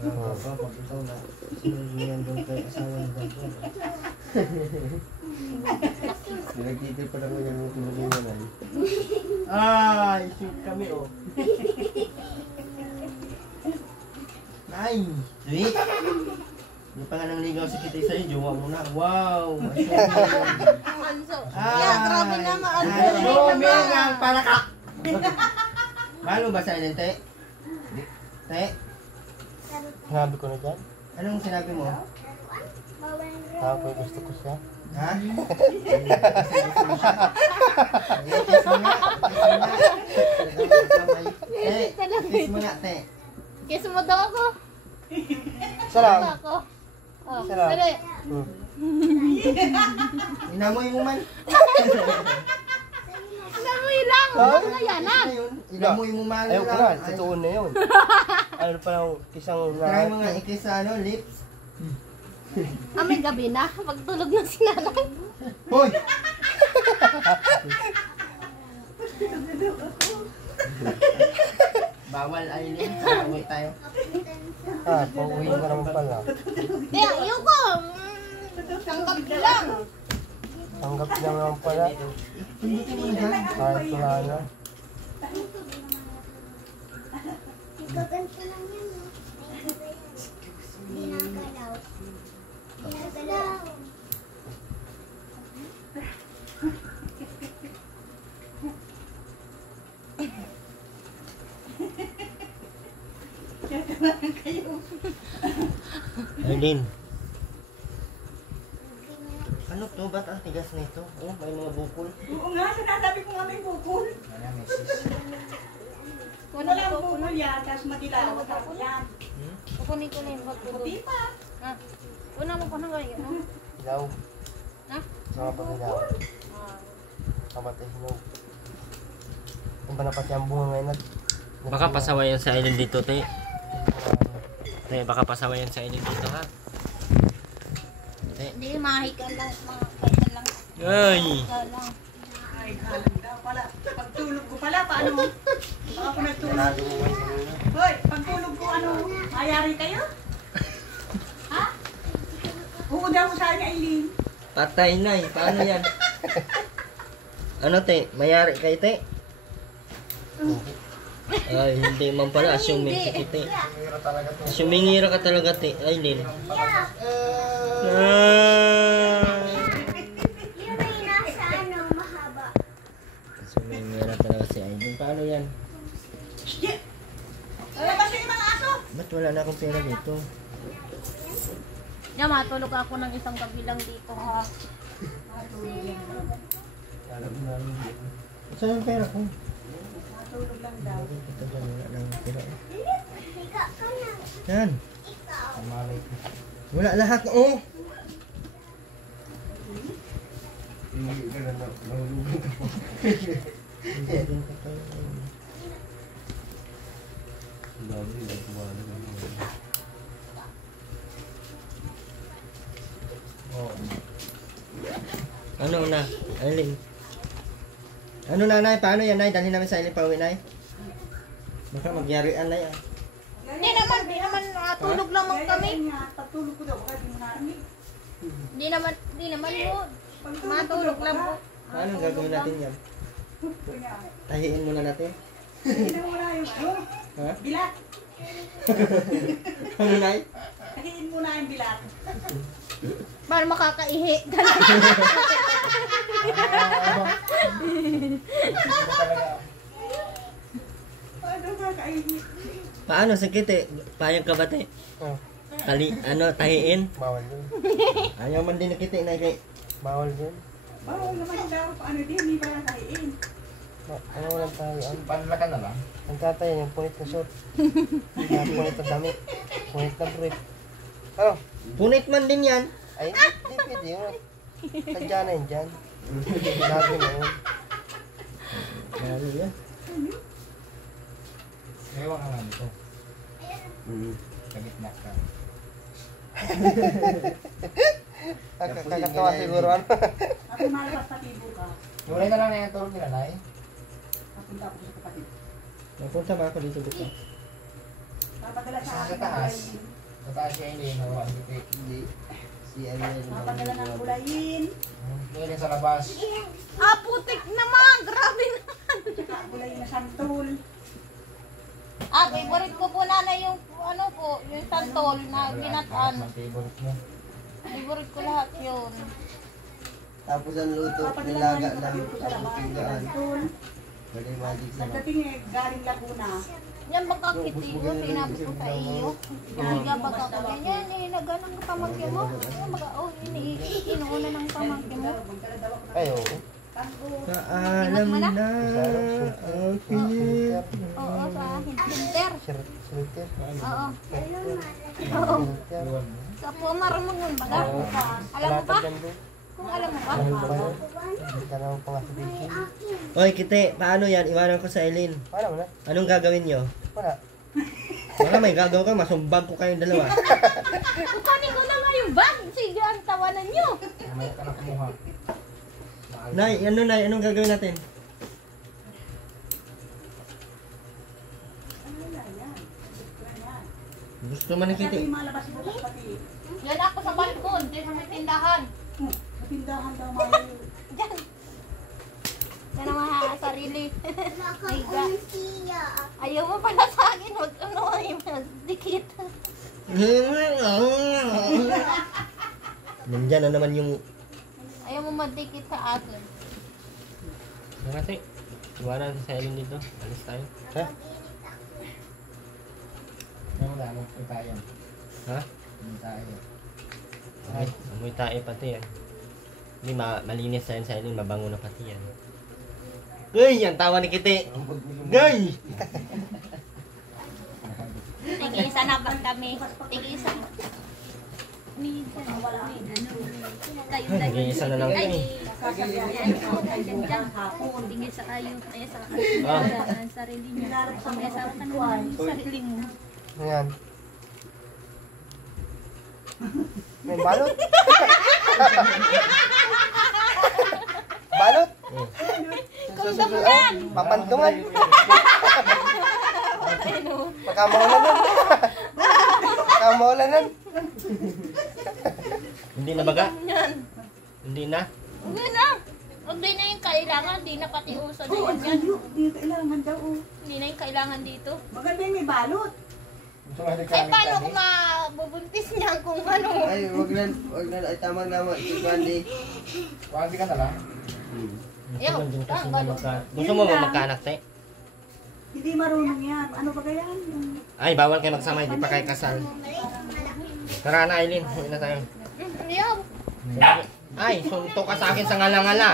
Pagkataw na. Sinabihan doon kay asawa ng dagpo. Pinagtitip pa naman yung tulogin mo na. Ay, shoot kami oh. Ay, sweet. Hindi pa nga nang ligaw si Kitty sa'yo, jowa mo na. Wow! Anso. Yeah, grabe naman. Asumi ng palaka! Mahal mo ba sa akin, Te? Te? Sinabi ko na dyan. Anong sinabi mo? Tapos gusto ko siya. Ha? Gusto mo siya? Ay, kiss mo nga. Kiss mo nga, Te. Kiss mo daw ako. Salam. Ako. Oh, Sarap. dali. Inamoy mo man. Inamoy lang. Ha? Ano yan? Ano yun? Inamoy mo man. Ayaw ko na. Totoo na yun. Ano pa lang kisang Try mo nga i-kiss sa ano, lips. May gabi na. Pagtulog ng sinanay. Hoy! Bawal Aileen, uwi tayo. pauwi ka naman pala. Di, ayoko. Tanggap lang. Tanggap lang naman pala. Kahit wala na. Ikaganto lang yan, no? Hindi nakagalaw. Nakagalaw. Aileen, Ano to? Ba't ang tigas nito? Oh, may mga bukol. Oo nga, sinasabi ko nga may bukol. Walang bukol yan, tapos madilaw. Tapos yan. Kukunin ko na yung pagtulog. Di pa. Ah, una mo pa na kayo. No? Ilaw. Ha? Mga pag-ilaw. Kamatay hinog. Ang ba na pati ang bunga ngayon baka pasawayan sa Aileen dito, Te. Te, baka pasawayan sa Aileen dito, ha? Te. Hindi, mahikan lang. Mga kailan lang. Ay! Lang. Ay, halang daw pala. Pagtulog ko pala, paano? Baka ko nagtulog. Hoy, pagtulog ko, ano? Mayari kayo? Ha? Oo daw mo sa akin, Aileen. Patay na eh. Paano yan? Ano, Te? Mayari kay Te? Ay, hindi man pala. Assuming si Te. Assuming ka talaga, Te. Aileen. Yun ay nasa ano, mahaba. Assuming talaga si Aileen. Paano yan? Wala ba siya yung mga aso? Ba't wala na akong pera dito? Yeah, matulog ako ng isang gabi lang dito, ha? Saan yung pera ko? Matulog lang daw. Ito dyan, wala na akong pera. Ikaw ka na. Yan. Ikaw. Wala lahat. Oh! Ano na? Aileen? Ano na, Nay? Paano yan, Nay? Dalhin namin sa Aileen pauwi, Nay? Baka magyarian na yan. Hindi naman, tulog naman kami. Pagtulog ko daw, baka di mo narinig. Hindi naman mo. Matulog lang po. Paano gagawin natin yan? Tahiin muna natin. Hindi mo na yung ano? Ha? Bilat. Ano, Nay? Tahiin mo na yung bilat. Para makakaihi. Ano ba kainin? Paano sakit eh? Payag ka ba te? Oh, Tahiin? bawal yun. Ayaw man din nakita na kay. Bawal yun. Bawal naman daw. Ano din, hindi ba na kain? Ano walang tayo? Ano? Panlakan na lang. Ang tatay, yung punit na short. Yung punit na damit. Punit na brief. Ano? Punit man din yan. Ay, hindi pwede yun. Sadya na yun dyan. Lagi na yun. Ano yan? Ewan ka nga dito. Sa gitna ka. Kakatawa siguro ano. Ako malabas sa tibo ka. Iwalay na lang na yung tulog nila, Nay. Papunta ako sa kapatid. Napunta ba ako dito dito? Papadala sa Sa akin. taas. Sa taas siya hindi. Hindi. Si ano yun. Papadala ng gulayin. Hindi sa labas. Ah, putik naman! Grabe naman! Tsaka gulayin na santol. Ah, favorite ko po na yung ano po, yung santol na ginataan. Ang favorite mo. Favorite ko lahat yun. Tapos ang luto, Papadala nilaga ng lang. kapatid ko sa labas. Tigaan. Santol. Bali magic sa Pagdating eh, galing Laguna. Yan magkakiti ko, sinabi ko sa iyo. Higa baka ko ganyan, naganang pamangkin mo. Inuuna ng pamangkin mo. Ay, oo. Paalam na ang pinip. Oo, sa hinter. Silter. Oo. Oo. Sa pumar mo nun baga. Alam mo ba? Kung alam mo ba? Ano ba yun? Hindi ka naman pang sabihin. Oy, kite, paano yan? Iwanan ko sa Eileen. Wala mo na. Anong gagawin nyo? Wala. Baka may gagawin ka, masumbag ko kayong dalawa. Kukanin ko na nga yung bag. Sige, ang tawanan nyo. May ka na kumuha. Nay, anong gagawin natin? Gusto man ni Kasi Kitty. malabas mo sa kapatid. Yan ako sa balkon, dyan sa may tindahan. Matindahan daw mga Diyan. Yan ang mga sarili. Higa. Ayaw mo pala sa akin, wag ano ay dikit. Nandyan na naman yung... Ayaw mo madikit sa akin. Ano kasi? Iwanan sa Eileen dito. Alis tayo. Ha? Ano wala mo? May tayo. Ha? May tayo. Amoy tae pati yan. Hindi, malinis na yan sa Eileen. Mabango na pati yan. Gay! Ang tawa ni Kitty! Gay! Tig-isa na ba kami? Tig-isa. Nag-iisa na lang kami. Tig-isa kayo. Ay, sa Ah. sarili niya. May asawa ka naman. Sarili mo. Ayan. May balot? Balot? Kundam yan! Papantungan? Pagkamaulan nun. Pagkamaulan nun. Hindi na baga? Yan. Hindi na? Hindi na. Hindi na yung kailangan. Hindi na pati uso na yun yan. Hindi kailangan daw. Hindi na yung kailangan dito. Maganda yung may balot. Ay, paano kung mabubuntis niya kung ano? Ay, wag na. Ay, tama. Si Wendy. Wendy ka na lang. Gusto mo din kasi na Gusto mo ba magkaanak tayo? Hindi marunong yan. Ano ba kaya? Ay, bawal kayo magsama. Hindi pa kayo kasal. Tara na, Eileen. Huwi na tayo. Ayaw. Ay, sunto ka sa akin sa ngala-ngala.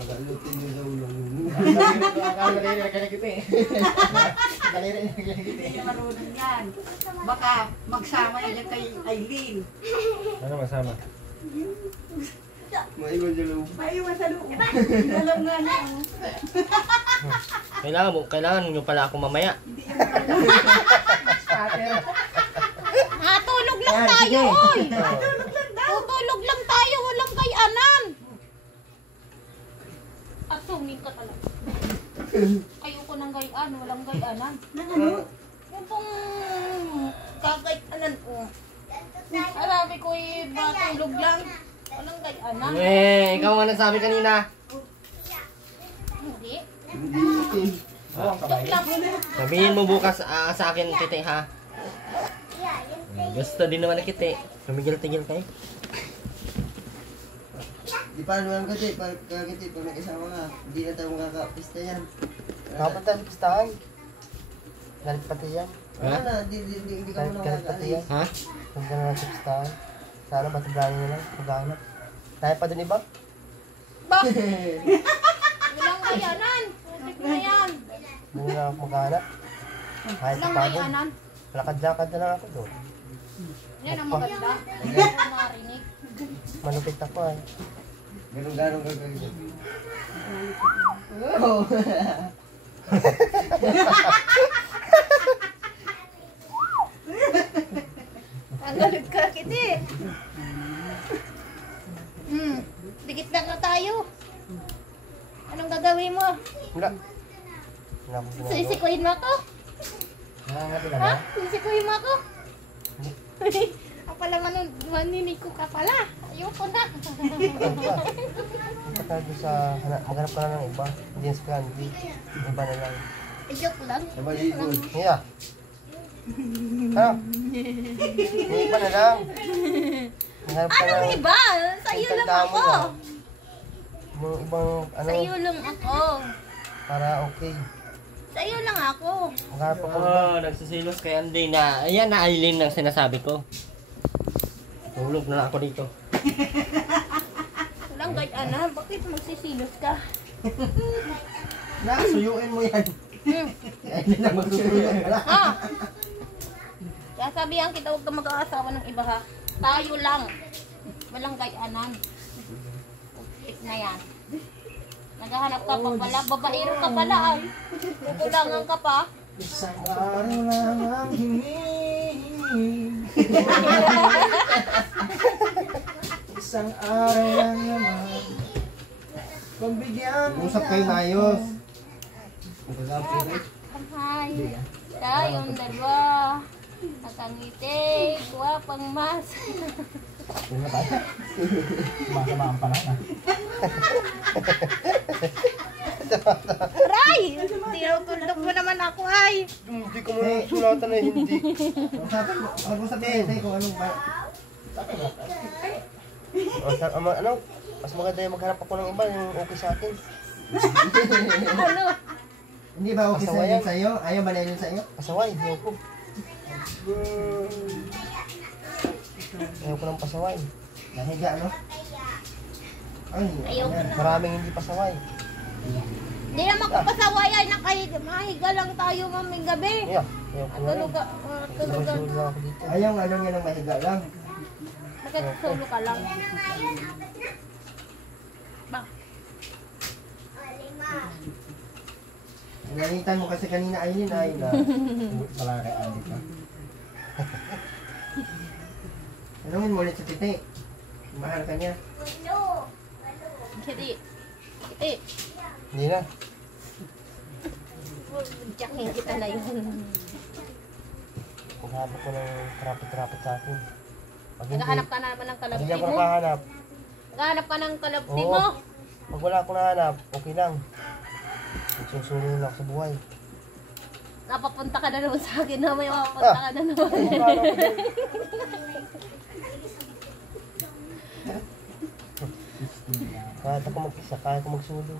Pagalutin niyo sa ulang mo. Hindi na marunong yan. Baka magsama yan kay Aileen. Ano masama? Maiwan sa loob. Maiwan sa loob. Alam nga niya. Kailangan nyo pala ako mamaya. Hindi yan marunong. Tulog lang tayo, oy! Tutulog lang tayo, walang gayanan. Asuming ka talaga. Ayoko ng gayaan, walang gayanan. Ano? Yung pong kagayanan ko. Marami ko matulog lang. Walang gayanan. Ikaw nga nagsabi kanina. Hindi. Hindi. Sabihin mo bukas sa akin, Titi, ha? Gusto din naman na Kiti. Tumigil-tigil kayo. Di pa naman kasi, pag nag-isama ka, hindi na tayo makakapista yan. Dapat tayo pistahan. Galit pati yan. Wala na, hindi ka muna Galit pati yan. makakaalis. Ha? Huwag ka na sa pistahan. Sana batibrani na lang. Maghanap. Tayo pa dun iba? Walang gayanan. Putik na yan. Doon na ako maghanap. Kahit Walang pa dun. gayanan. Lakad-lakad na lang ako doon. Yan ang maganda. Hindi ko marinig. Malupit ako eh. Ganun-ganun gagawin. Oh. Ang galit ka, Kiti. Dikit lang na tayo. Anong gagawin mo? Wala. Wala akong ginagawa. Sisikuin mo ako? Nangangati na Ha? ba? Sisikuin mo ako? Ako pala maninig ko ka pala. Ayoko na. Punta tayo doon sa... Maghanap ka na ng iba. Hindi yan sa candy. Iba na lang. Ayoko lang. Sabay ikot. Hiya. Ano? May iba na lang. Maghanap ka Anong ng... iba? Sa'yo lang Tanda mo ako. na. Yung ibang ano... Sa'yo lang ako. Para okay. Sa'yo lang ako. Maghanap ako. Nagsisilos kay Andy na, ayan na Aileen ang sinasabi ko. Tulog na lang ako dito. Walang gayanan. Bakit magsisilos ka? Suyuin mo yan. Ay, hindi na magsusuyo. Ha? Kaya sabihan kita, huwag ka mag-aasawa ng iba ha. Tayo lang. Walang gayanan. Tik na yan. Naghahanap ka pa pala. Babaero ka pala ay. Kukulangan ka pa. Isang araw lang ang hinihingi. Isang araw lang naman. Pagbigyan. Usap kayo maayos. Hi. Tayong dalawa. Nakangiti. Guwapang mas. Masama ang panahon. Aray! Tinutulog mo naman ako ay. Hindi ko muna sulatan na hindi. Sabihin kung anong ba. Ano? Mas maganda yung maghanap ako ng iba yung okay sa akin. Ano? Hindi ba okay sa yun sa'yo? Ayaw ba na yun sa'yo? Pasaway, ayaw ko. Ayaw ko ng pasaway. Nahiga, no? Ay, Ayaw ko. Maraming hindi pasaway. Hindi naman ko pasaway ay nakahiga lang tayo maming gabi. Yeah, ayaw ko na Tulog lang. ka. Tulog ka. Tulog ako dito. ayaw nga lang yan ang mahiga lang. Bakit solo ka lang? Ba? Nanitan mo kasi kanina Aileen ay na. Wala kay Andy ka. Tanungin mo ulit sa Titi. Mahal ka niya. Kiti. Kiti. Hindi na. Jakin kita na yun. Maghanap ko ng trapit-trapit sa akin. Pag hindi, Naghahanap ka na naman ng pag kalabti hindi ako mo. nakahanap. Naghahanap ka ng kalabti Oo. mo. Pag wala akong nahanap, okay lang. Magsusulo lang ako sa buhay. Napapunta ka na naman sa akin na may mapapunta ka na naman. Kahit ako mag-isa, kahit ako magsulo.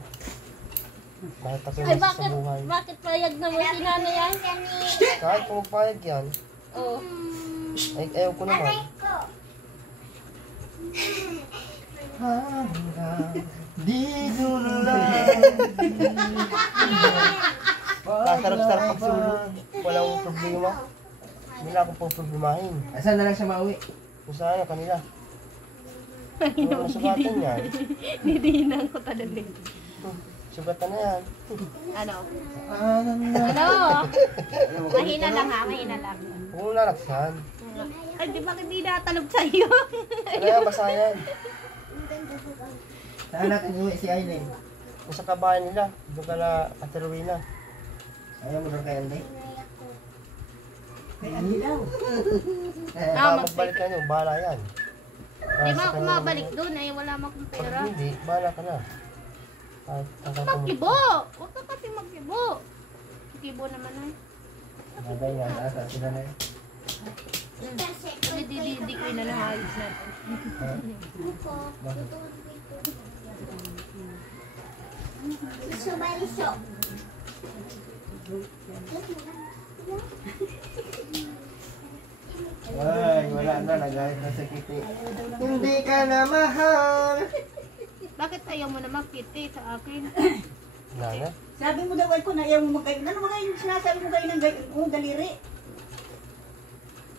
Kahit ako Ay, nasa sa buhay. bakit payag na mo si nanay yan? Kahit kung magpayag yan, Oo. ay ayaw ko naman. Dito na lang. Kasarap-sarap magsulo. Walang problema. Hindi na ako pong problemahin. Asan na lang siya mauwi? Kung saan kanila. Kung nasugatan yan, Didinan ko talaga. sugatan na yan. Ano? Ano? Mahina lang ha, mahina lang. Huwag mo lalaksan. Ay, di bakit di natalog sa'yo? Ano yan, basa yan. Saan natin uwi si Aileen? Kung sa kabahay nila, doon ka na Katerowina. Ayaw mo doon kay Andy? Baka magbalik ka nyo, bahala yan. Di ba ako mabalik doon eh, wala mo akong Pag pera. hindi, bahala ka na. Kahit ang pumunta. Magkibo! Huwag ka kasi magkibo. Kibo naman ay. Bagay nga, nasa sila na yun. Dididik ko na nahayos natin. Buko. Suso. Ay, wala na, nagahit na sa kiti. Hindi ka na mahal. Bakit ayaw mo na makiti sa akin? Wala na. Sabi mo daw ay ko na ayaw mo magayon. Ano mga yung sinasabi mo kayo ng galiri?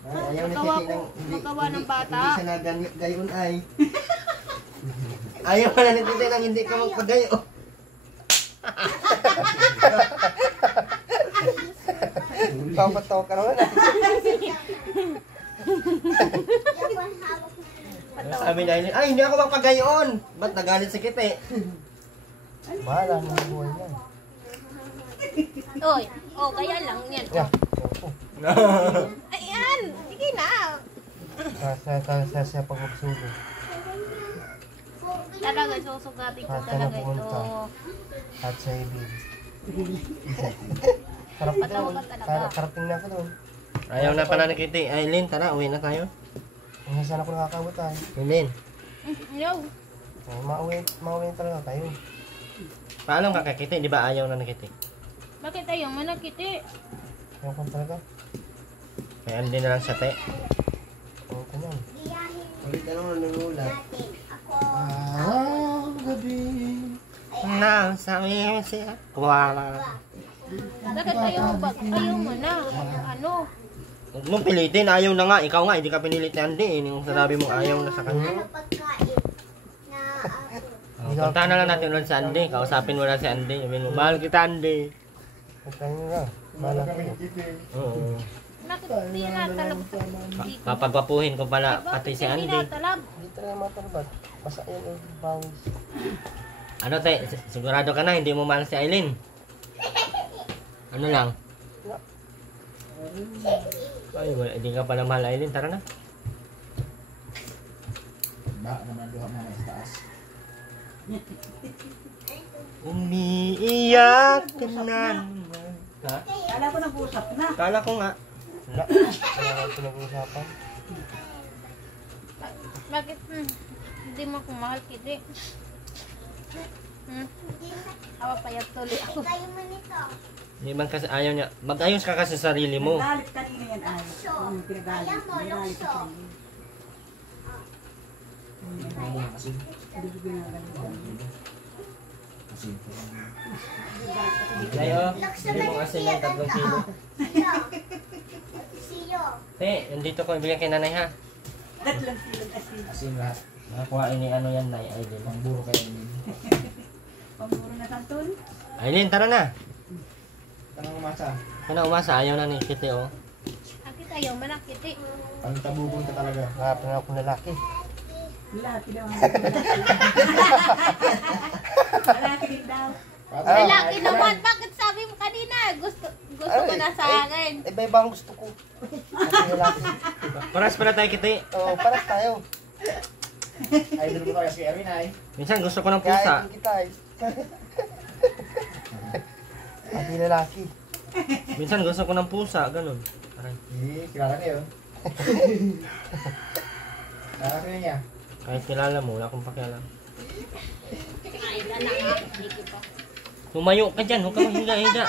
Ay, ayaw ni Magawa kiti ko, ng... magawa ng bata. Hindi siya nagayon ay. Ayaw pala ni kiti nang hindi ka magpagayo. Papatawa ka naman. Sabi na ay hindi ako magpagayon. Ba't nagalit si kiti? Bahala mo ang buhay niya. Oy, oh, kaya lang yan. Yeah. Opo. Ayan, sige na. Sa pag magsugo. Talaga, susugatin ko Saan ka talaga na pumunta? ito. At sa ibig. Sarap ito. Patawa ka talaga. Karating na ako doon. Ayaw na pala ni Kitty. Aileen, tara, uwi na tayo. Ang saan ako nakakabot ay. Aileen, Ayaw. Mauwi talaga tayo. paalam ka kay Kitty? Di ba ayaw na ni Kitty? Bakit ayaw mo na, Kiti? Ayaw ko talaga. Kaya hindi na lang siya, te. Ayaw ko niyan. Ulit na naman nanunulat. Gabi. Na, sabi mo siya. Kuwala. Bakit ayaw mo na? Ano? Huwag mong pilitin, ayaw na nga. Ikaw nga, hindi ka pinilit ni Andy. Yung sabi mong ayaw na sa kanya. Ano pagkain na Punta na lang natin ulit si Andy. Kausapin mo lang si Andy. Sabihin mo, mahal kita, Andy. Pagkain nyo na. Bahala ko. Oo. Bakit hindi natalab? Papagwapuhin ko pala, pati si Hindi Andy. natalab. Hindi talaga matalabat. Basta yun ay bawis. Ano, te? Sigurado ka na, hindi mo mahal si Aileen. Ano lang? Ay, wala, hindi ka pala mahal Aileen. Tara na. Umiiyak ka na naman. Ha? Kala ko nag-usap na. Kala ko nga. Wala. Wala kang pinag-uusapan. Bakit hindi mo ako mahal, Kiti? Awa payat tuloy ako. kayo mo nito. Hindi man kasi ayaw niya. Mag-ayos ka kasi sa sarili mo. Nagalit kanina yan ay. Pinagalit. Alam mo, Nagalit lukso. Ayo, hindi mo kasi ng 3 kilo. Siyo. Te, nandito ko ibigay kay nanay ha. Tatlong silong asin. Asin lahat. Nakakuha ini ano yan, nay. Aileen. Pamburo kayo ni. Pamburo na santol. Aileen, tara na. Tanong umasa. Kaya umasa, ayaw na ni Kitty, oh. Bakit ayaw mo na, Kiti? Ang tabubong ka talaga. Hanapin na akong lalaki. Lalaki daw. Lalaki din daw. Lalaki naman, bakit sabi mo kanina? Gusto ko na sa akin. Iba-iba ang gusto ko. Kasi lalaki. Paras pala tayo, Kitty. Oo, paras tayo. Idol mo kaya si Erwin ay. Minsan gusto ko ng Kaya pusa. din kita eh. Ati lalaki. Minsan gusto ko ng pusa, ganun. Aray. Kilala ka yun. Kilala ka yun niya. Kahit kilala mo, wala akong pakialam. Ay, na nga, hindi pa. Tumayo ka dyan, huwag ka mahiga-higa.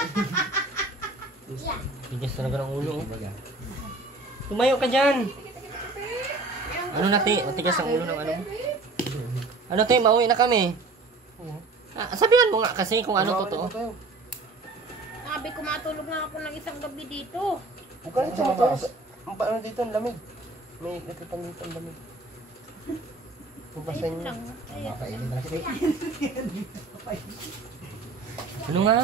Tigas talaga ng ulo, oh. Tumayo ka dyan. Ano na, te? Matigas ang ulo ng ano mo. Ano, te? Mauwi na kami. Sabihan mo nga kasi kung ano totoo. Sabi ko matulog na ako ng isang gabi dito. Huwag ka rin siya matulog. Ang paano dito ang lamig. May nagkatang dito ang lamig. Pumpasan Ayun niyo. lang. Ayun. Makainin na kasi. Ano nga?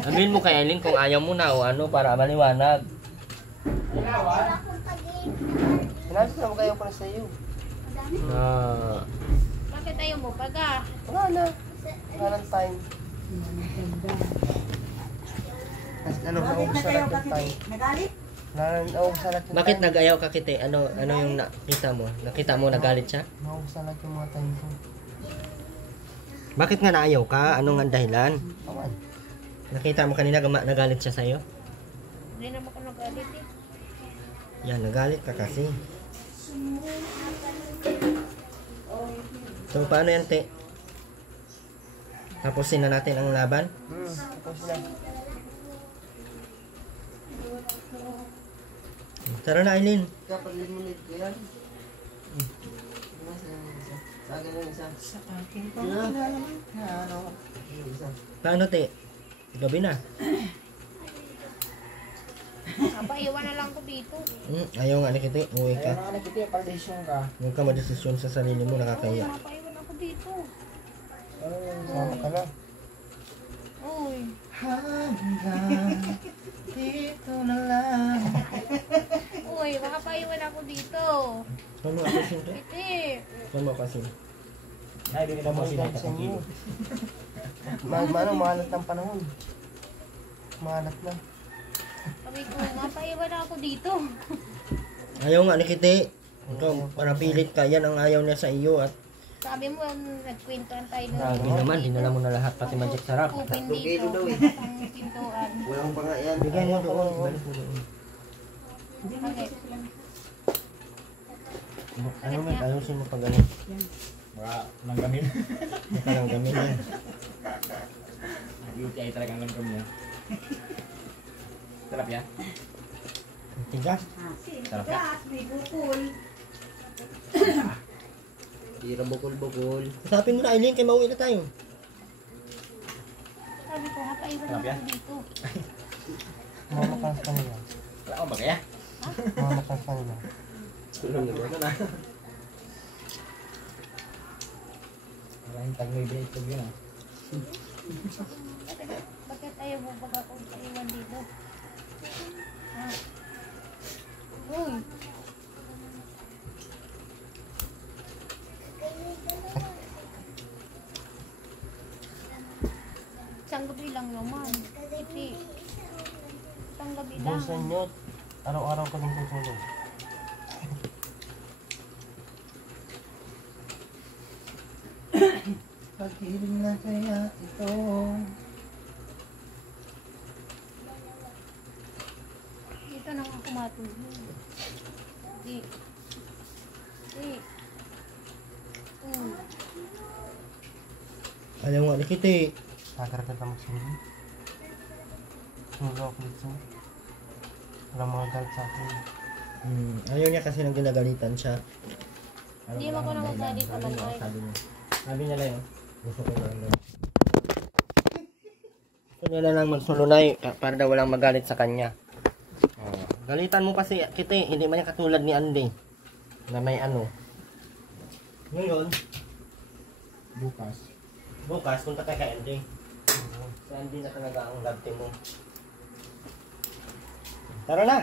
Sabihin mo kay Aileen kung ayaw mo na o ano para maliwanag. Wala akong pag-iin. Sinabi ko naman kayo para sa iyo. Bakit ayaw mo baga? Wala na. Wala ng time. Ano, Bakit naubos na na kayo lang yung kasi time. nagalit? Naubusan lahat yung Bakit time. nag-ayaw ka, Kite? Ano yung nakita mo? Nakita mo nagalit siya? Naubusan lahat yung mga time ko. Bakit nga naayaw ka? Ano nga dahilan? Awan. Nakita mo kanina nagalit siya sa'yo? Hindi naman ako nagalit eh. Yan, nagalit ka kasi. So, paano yan, Te? Tapusin na natin ang laban? Tapos na. Tara na, Aileen. Kapag limunid ko yan. Sa akin lang isa. Sa akin pa ano? Isa. Paano, Te? Gabi na. Napaiwan na lang ko dito. Ayaw nga ni Kite. Uwi Kaya ka. nga nakita yung paldesyon ka. Huwag ka madesisyon sa sarili mo, nakakaya. Napaiwan ako dito. Sama ka na. Uy. Hanggang dito na lang. Uy, makapaiwan ako dito. Saan mo akasin, Te? Hindi. Saan mo akasin? Mahalat ng panahon. Mahalat na. Sabi ko, mapaiwan ako dito. Ayaw nga ni Kite. Ikaw, para pilit ka. Yan ang ayaw niya sa iyo. At Sabi mo, nagkwentuhan tayo grabe naman, dinala mo na lahat. Pati Magic Sarap. Open dito. Ang pintuan. Walang pa nga yan. Bigyan mo doon. Ibalik mo doon. Okay. Ano may ayusin mo pag ganun? Baka langgamin. Baka lang gamin yan. UTI talaga ang langgam niya. Sarap yan? Ang tigas. Sarap yan. May bukol. Tira bukol-bukol. Usapin mo na, Aileen, kaya mauwi na tayo. Sabi ko, mapaiwan Sarap yan? ako dito. Mamakas ka nila. Wala akong bagaya. Mamakas ka nila. Ano na? Wala yung tag-may binitog yun ah. Bakit ayaw mo baga akong paiwan dito? Ha? Uy. Isang gabi lang naman. Hindi. Isang gabi lang. Minsan nyo, araw-araw ka din tutulog. Pag-ibig na kaya ito. Dito nang ako matulog. Di. Di. Ayaw nga ni Kite. Tagar-tagar ka magsulo. Sulo ako dito. Wala mga galit sa akin. Ayaw niya kasi nang ginagalitan siya. Hindi mo ko na magalit naman ay. Sabi niya lang, gusto ko lang. Gusto niya na lang magsulunay para daw walang magalit sa kanya. Galitan mo kasi, Kite, hindi man yan katulad ni Andy. Na may ano. Ngayon, bukas, punta tayo kay Andy. Si Andy na talaga ang love team mo. Tara na!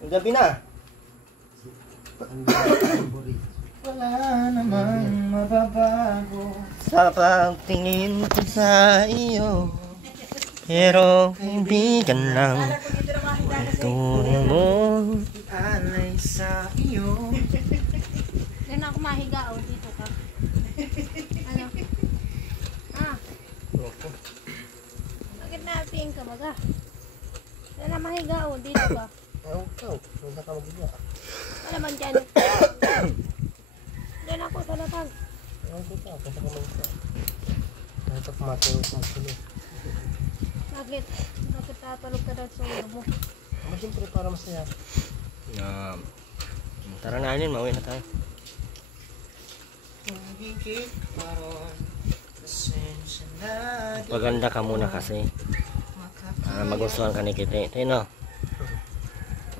Ang gabi na! Wala namang mababago. Sa pagtingin ko sa iyo, pero kaibigan lang tunay mo. Alay sa iyo. Diyan ako mahiga o dito ka. Ano? Ah. Bakit natin ka baga? Diyan na mahiga o dito ka. Ayaw ka, huwag ka magigya. Ano man dyan? Diyan ako sa lapag. Ayaw ka, punta ka magigya. Ayaw ka pumatulog sa sulo. Bakit? Bakit tatulog ka daw sa ulo mo? Ama, siyempre para masaya. Tara na, Alin, mauwi na tayo. Magigit karon, pasensya na. Paganda ka muna kasi. Magustuhan ka ni Kite. Tino.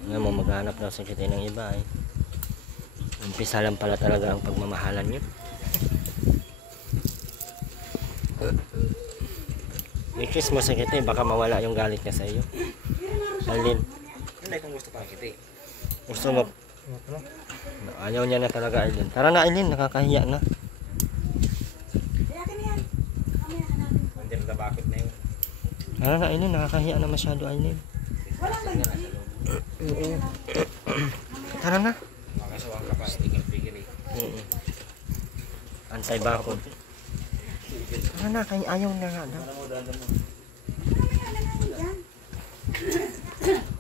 Nga mo, maghanap daw si Kite ng iba eh. Umpisa lang pala talaga ang pagmamahalan niyo. May kiss mo si Kite, baka mawala yung galit niya sa iyo. Alin, Hindi kung gusto pa kita eh. gusto mo? Ayaw niya na talaga, Alin. Tara na, Alin, nakakahiya na. Hindi na bakit na yun. Tara na, Alin, nakakahiya na masyado, Alin. Walang lagi. Tara na. Makasawang ka pa, tigil-tigil eh. Antay bakod. Tara na, kaya ayaw na nga daw.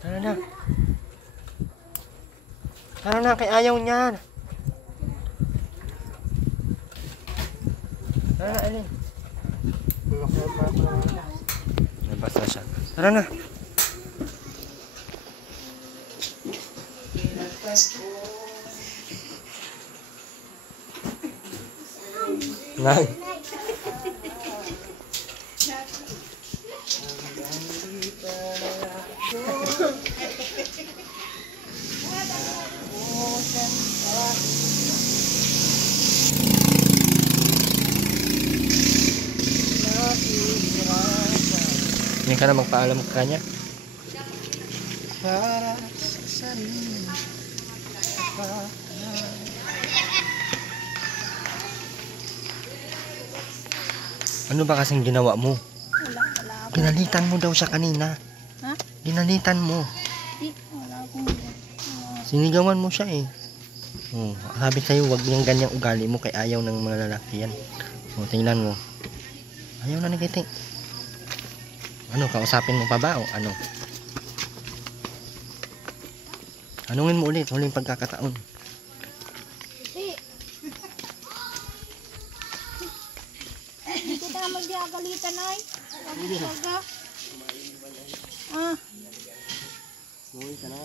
Tara na. Tara na, kaya ayaw niyan. Tara na, Alin. Nabasa siya. Tara na. Nang. Hindi ka na magpaalam ka kanya. Para sa sarili. Ano ba kasing ginawa mo? Wala. Ginalitan mo daw siya kanina. Ha? Ginalitan mo. Wala akong... Sinigawan mo siya eh. Oh, sabi sa'yo, wag niyang ganyang ugali mo kay ayaw ng mga lalaki yan. Oh, tingnan mo. Ayaw na nagiting. Ano, kausapin mo pa ba o ano? Anungin mo ulit, huling pagkakataon. Hindi kita magagalitan ay. Sabi ka. Ah. Uy, ka na.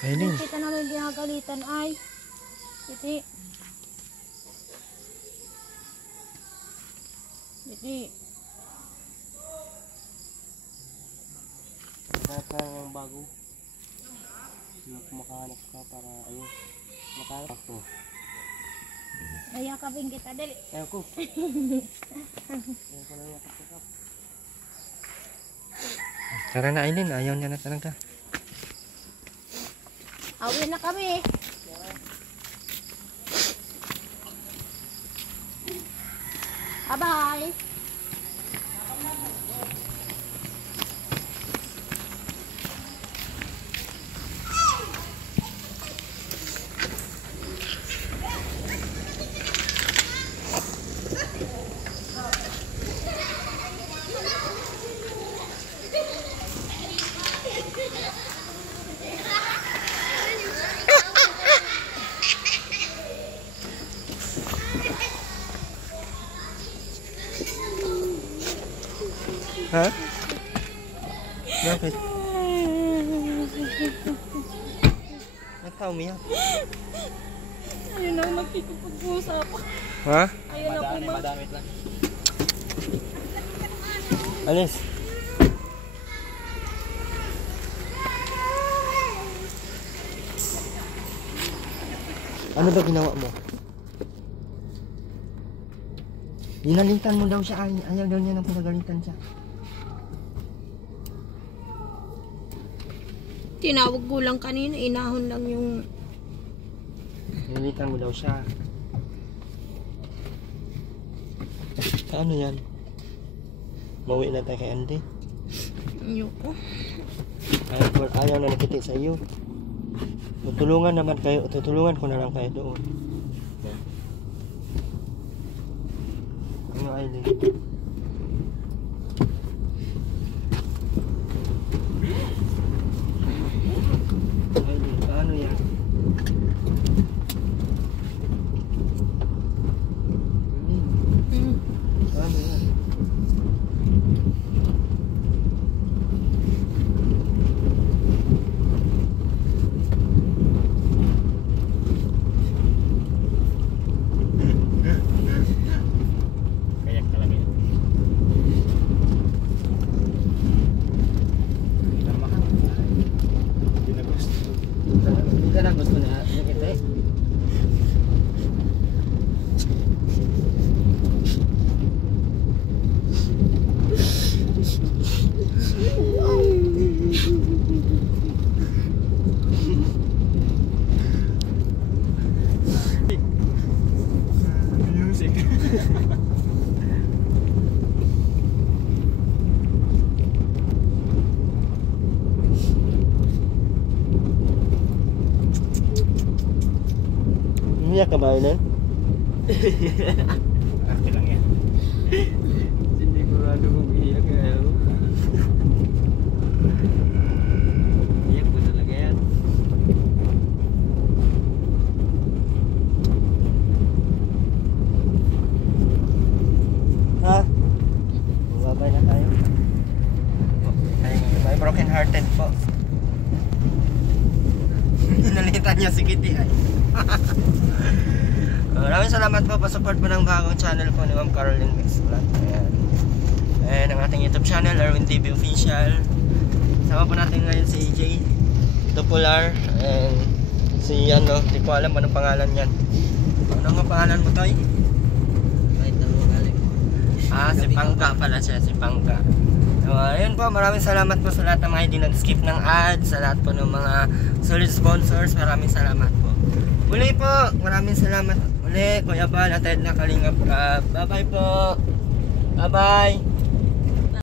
Aileen, Hindi kita naman ginagalitan ay. Titi. Titi. maghanap ka ng bago. Makahanap ka para ayun. Makahanap ako. Nayakapin kita dali. Ayaw ko. Ayaw ko lang yakap-yakap. Tara na Aileen, ayaw niya na talaga. Awin na kami. Bye-bye. Ha? Bakit? Ba't ka umiyak? Ayun na makikipag-usap. Ha? Ayun na kuma. Madamit lang. Alis. Ano ba ginawa mo? Ginalitan mo daw siya. Ayaw daw niya ng pinagalitan siya. Tinawag ko lang kanina, inahon lang yung... Ginalitan mo daw siya. Ano yan? Mauwi na tayo kay Andy. Ayoko. Ayaw na nakiti sa iyo. Tutulungan naman kayo. Tutulungan ko na lang kayo doon. Ano Aileen? Aileen, paano yan? Paano yan? Kayak ka lang yun. Umiyak ka ba nun? Arte lang yan. Hindi ko rado kung iyak eh. Iyak mo talaga yan. Ha? Babay na tayo. Ay, may broken hearted po. Inalitan niya si Kitty ay. Maraming salamat po, pa-support po ng bagong channel po ni Ma'am Caroline Mix Vlog. Ayan. And ang ating YouTube channel, Erwin TV Official. Sama po natin ngayon si Jay Tupular and si ano, hindi ko alam anong pangalan yan. Ano nga pangalan mo, Toy? Kahit na mo galing. Ah, si Pangga pala siya, si Pangga. So, ayun po, maraming salamat po sa lahat ng mga hindi nag-skip ng ads, sa lahat po ng mga solid sponsors, maraming salamat po. Muli po, maraming salamat. Muli, Kuya Bal at Ed na Kalingap. Bye-bye po. Bye-bye.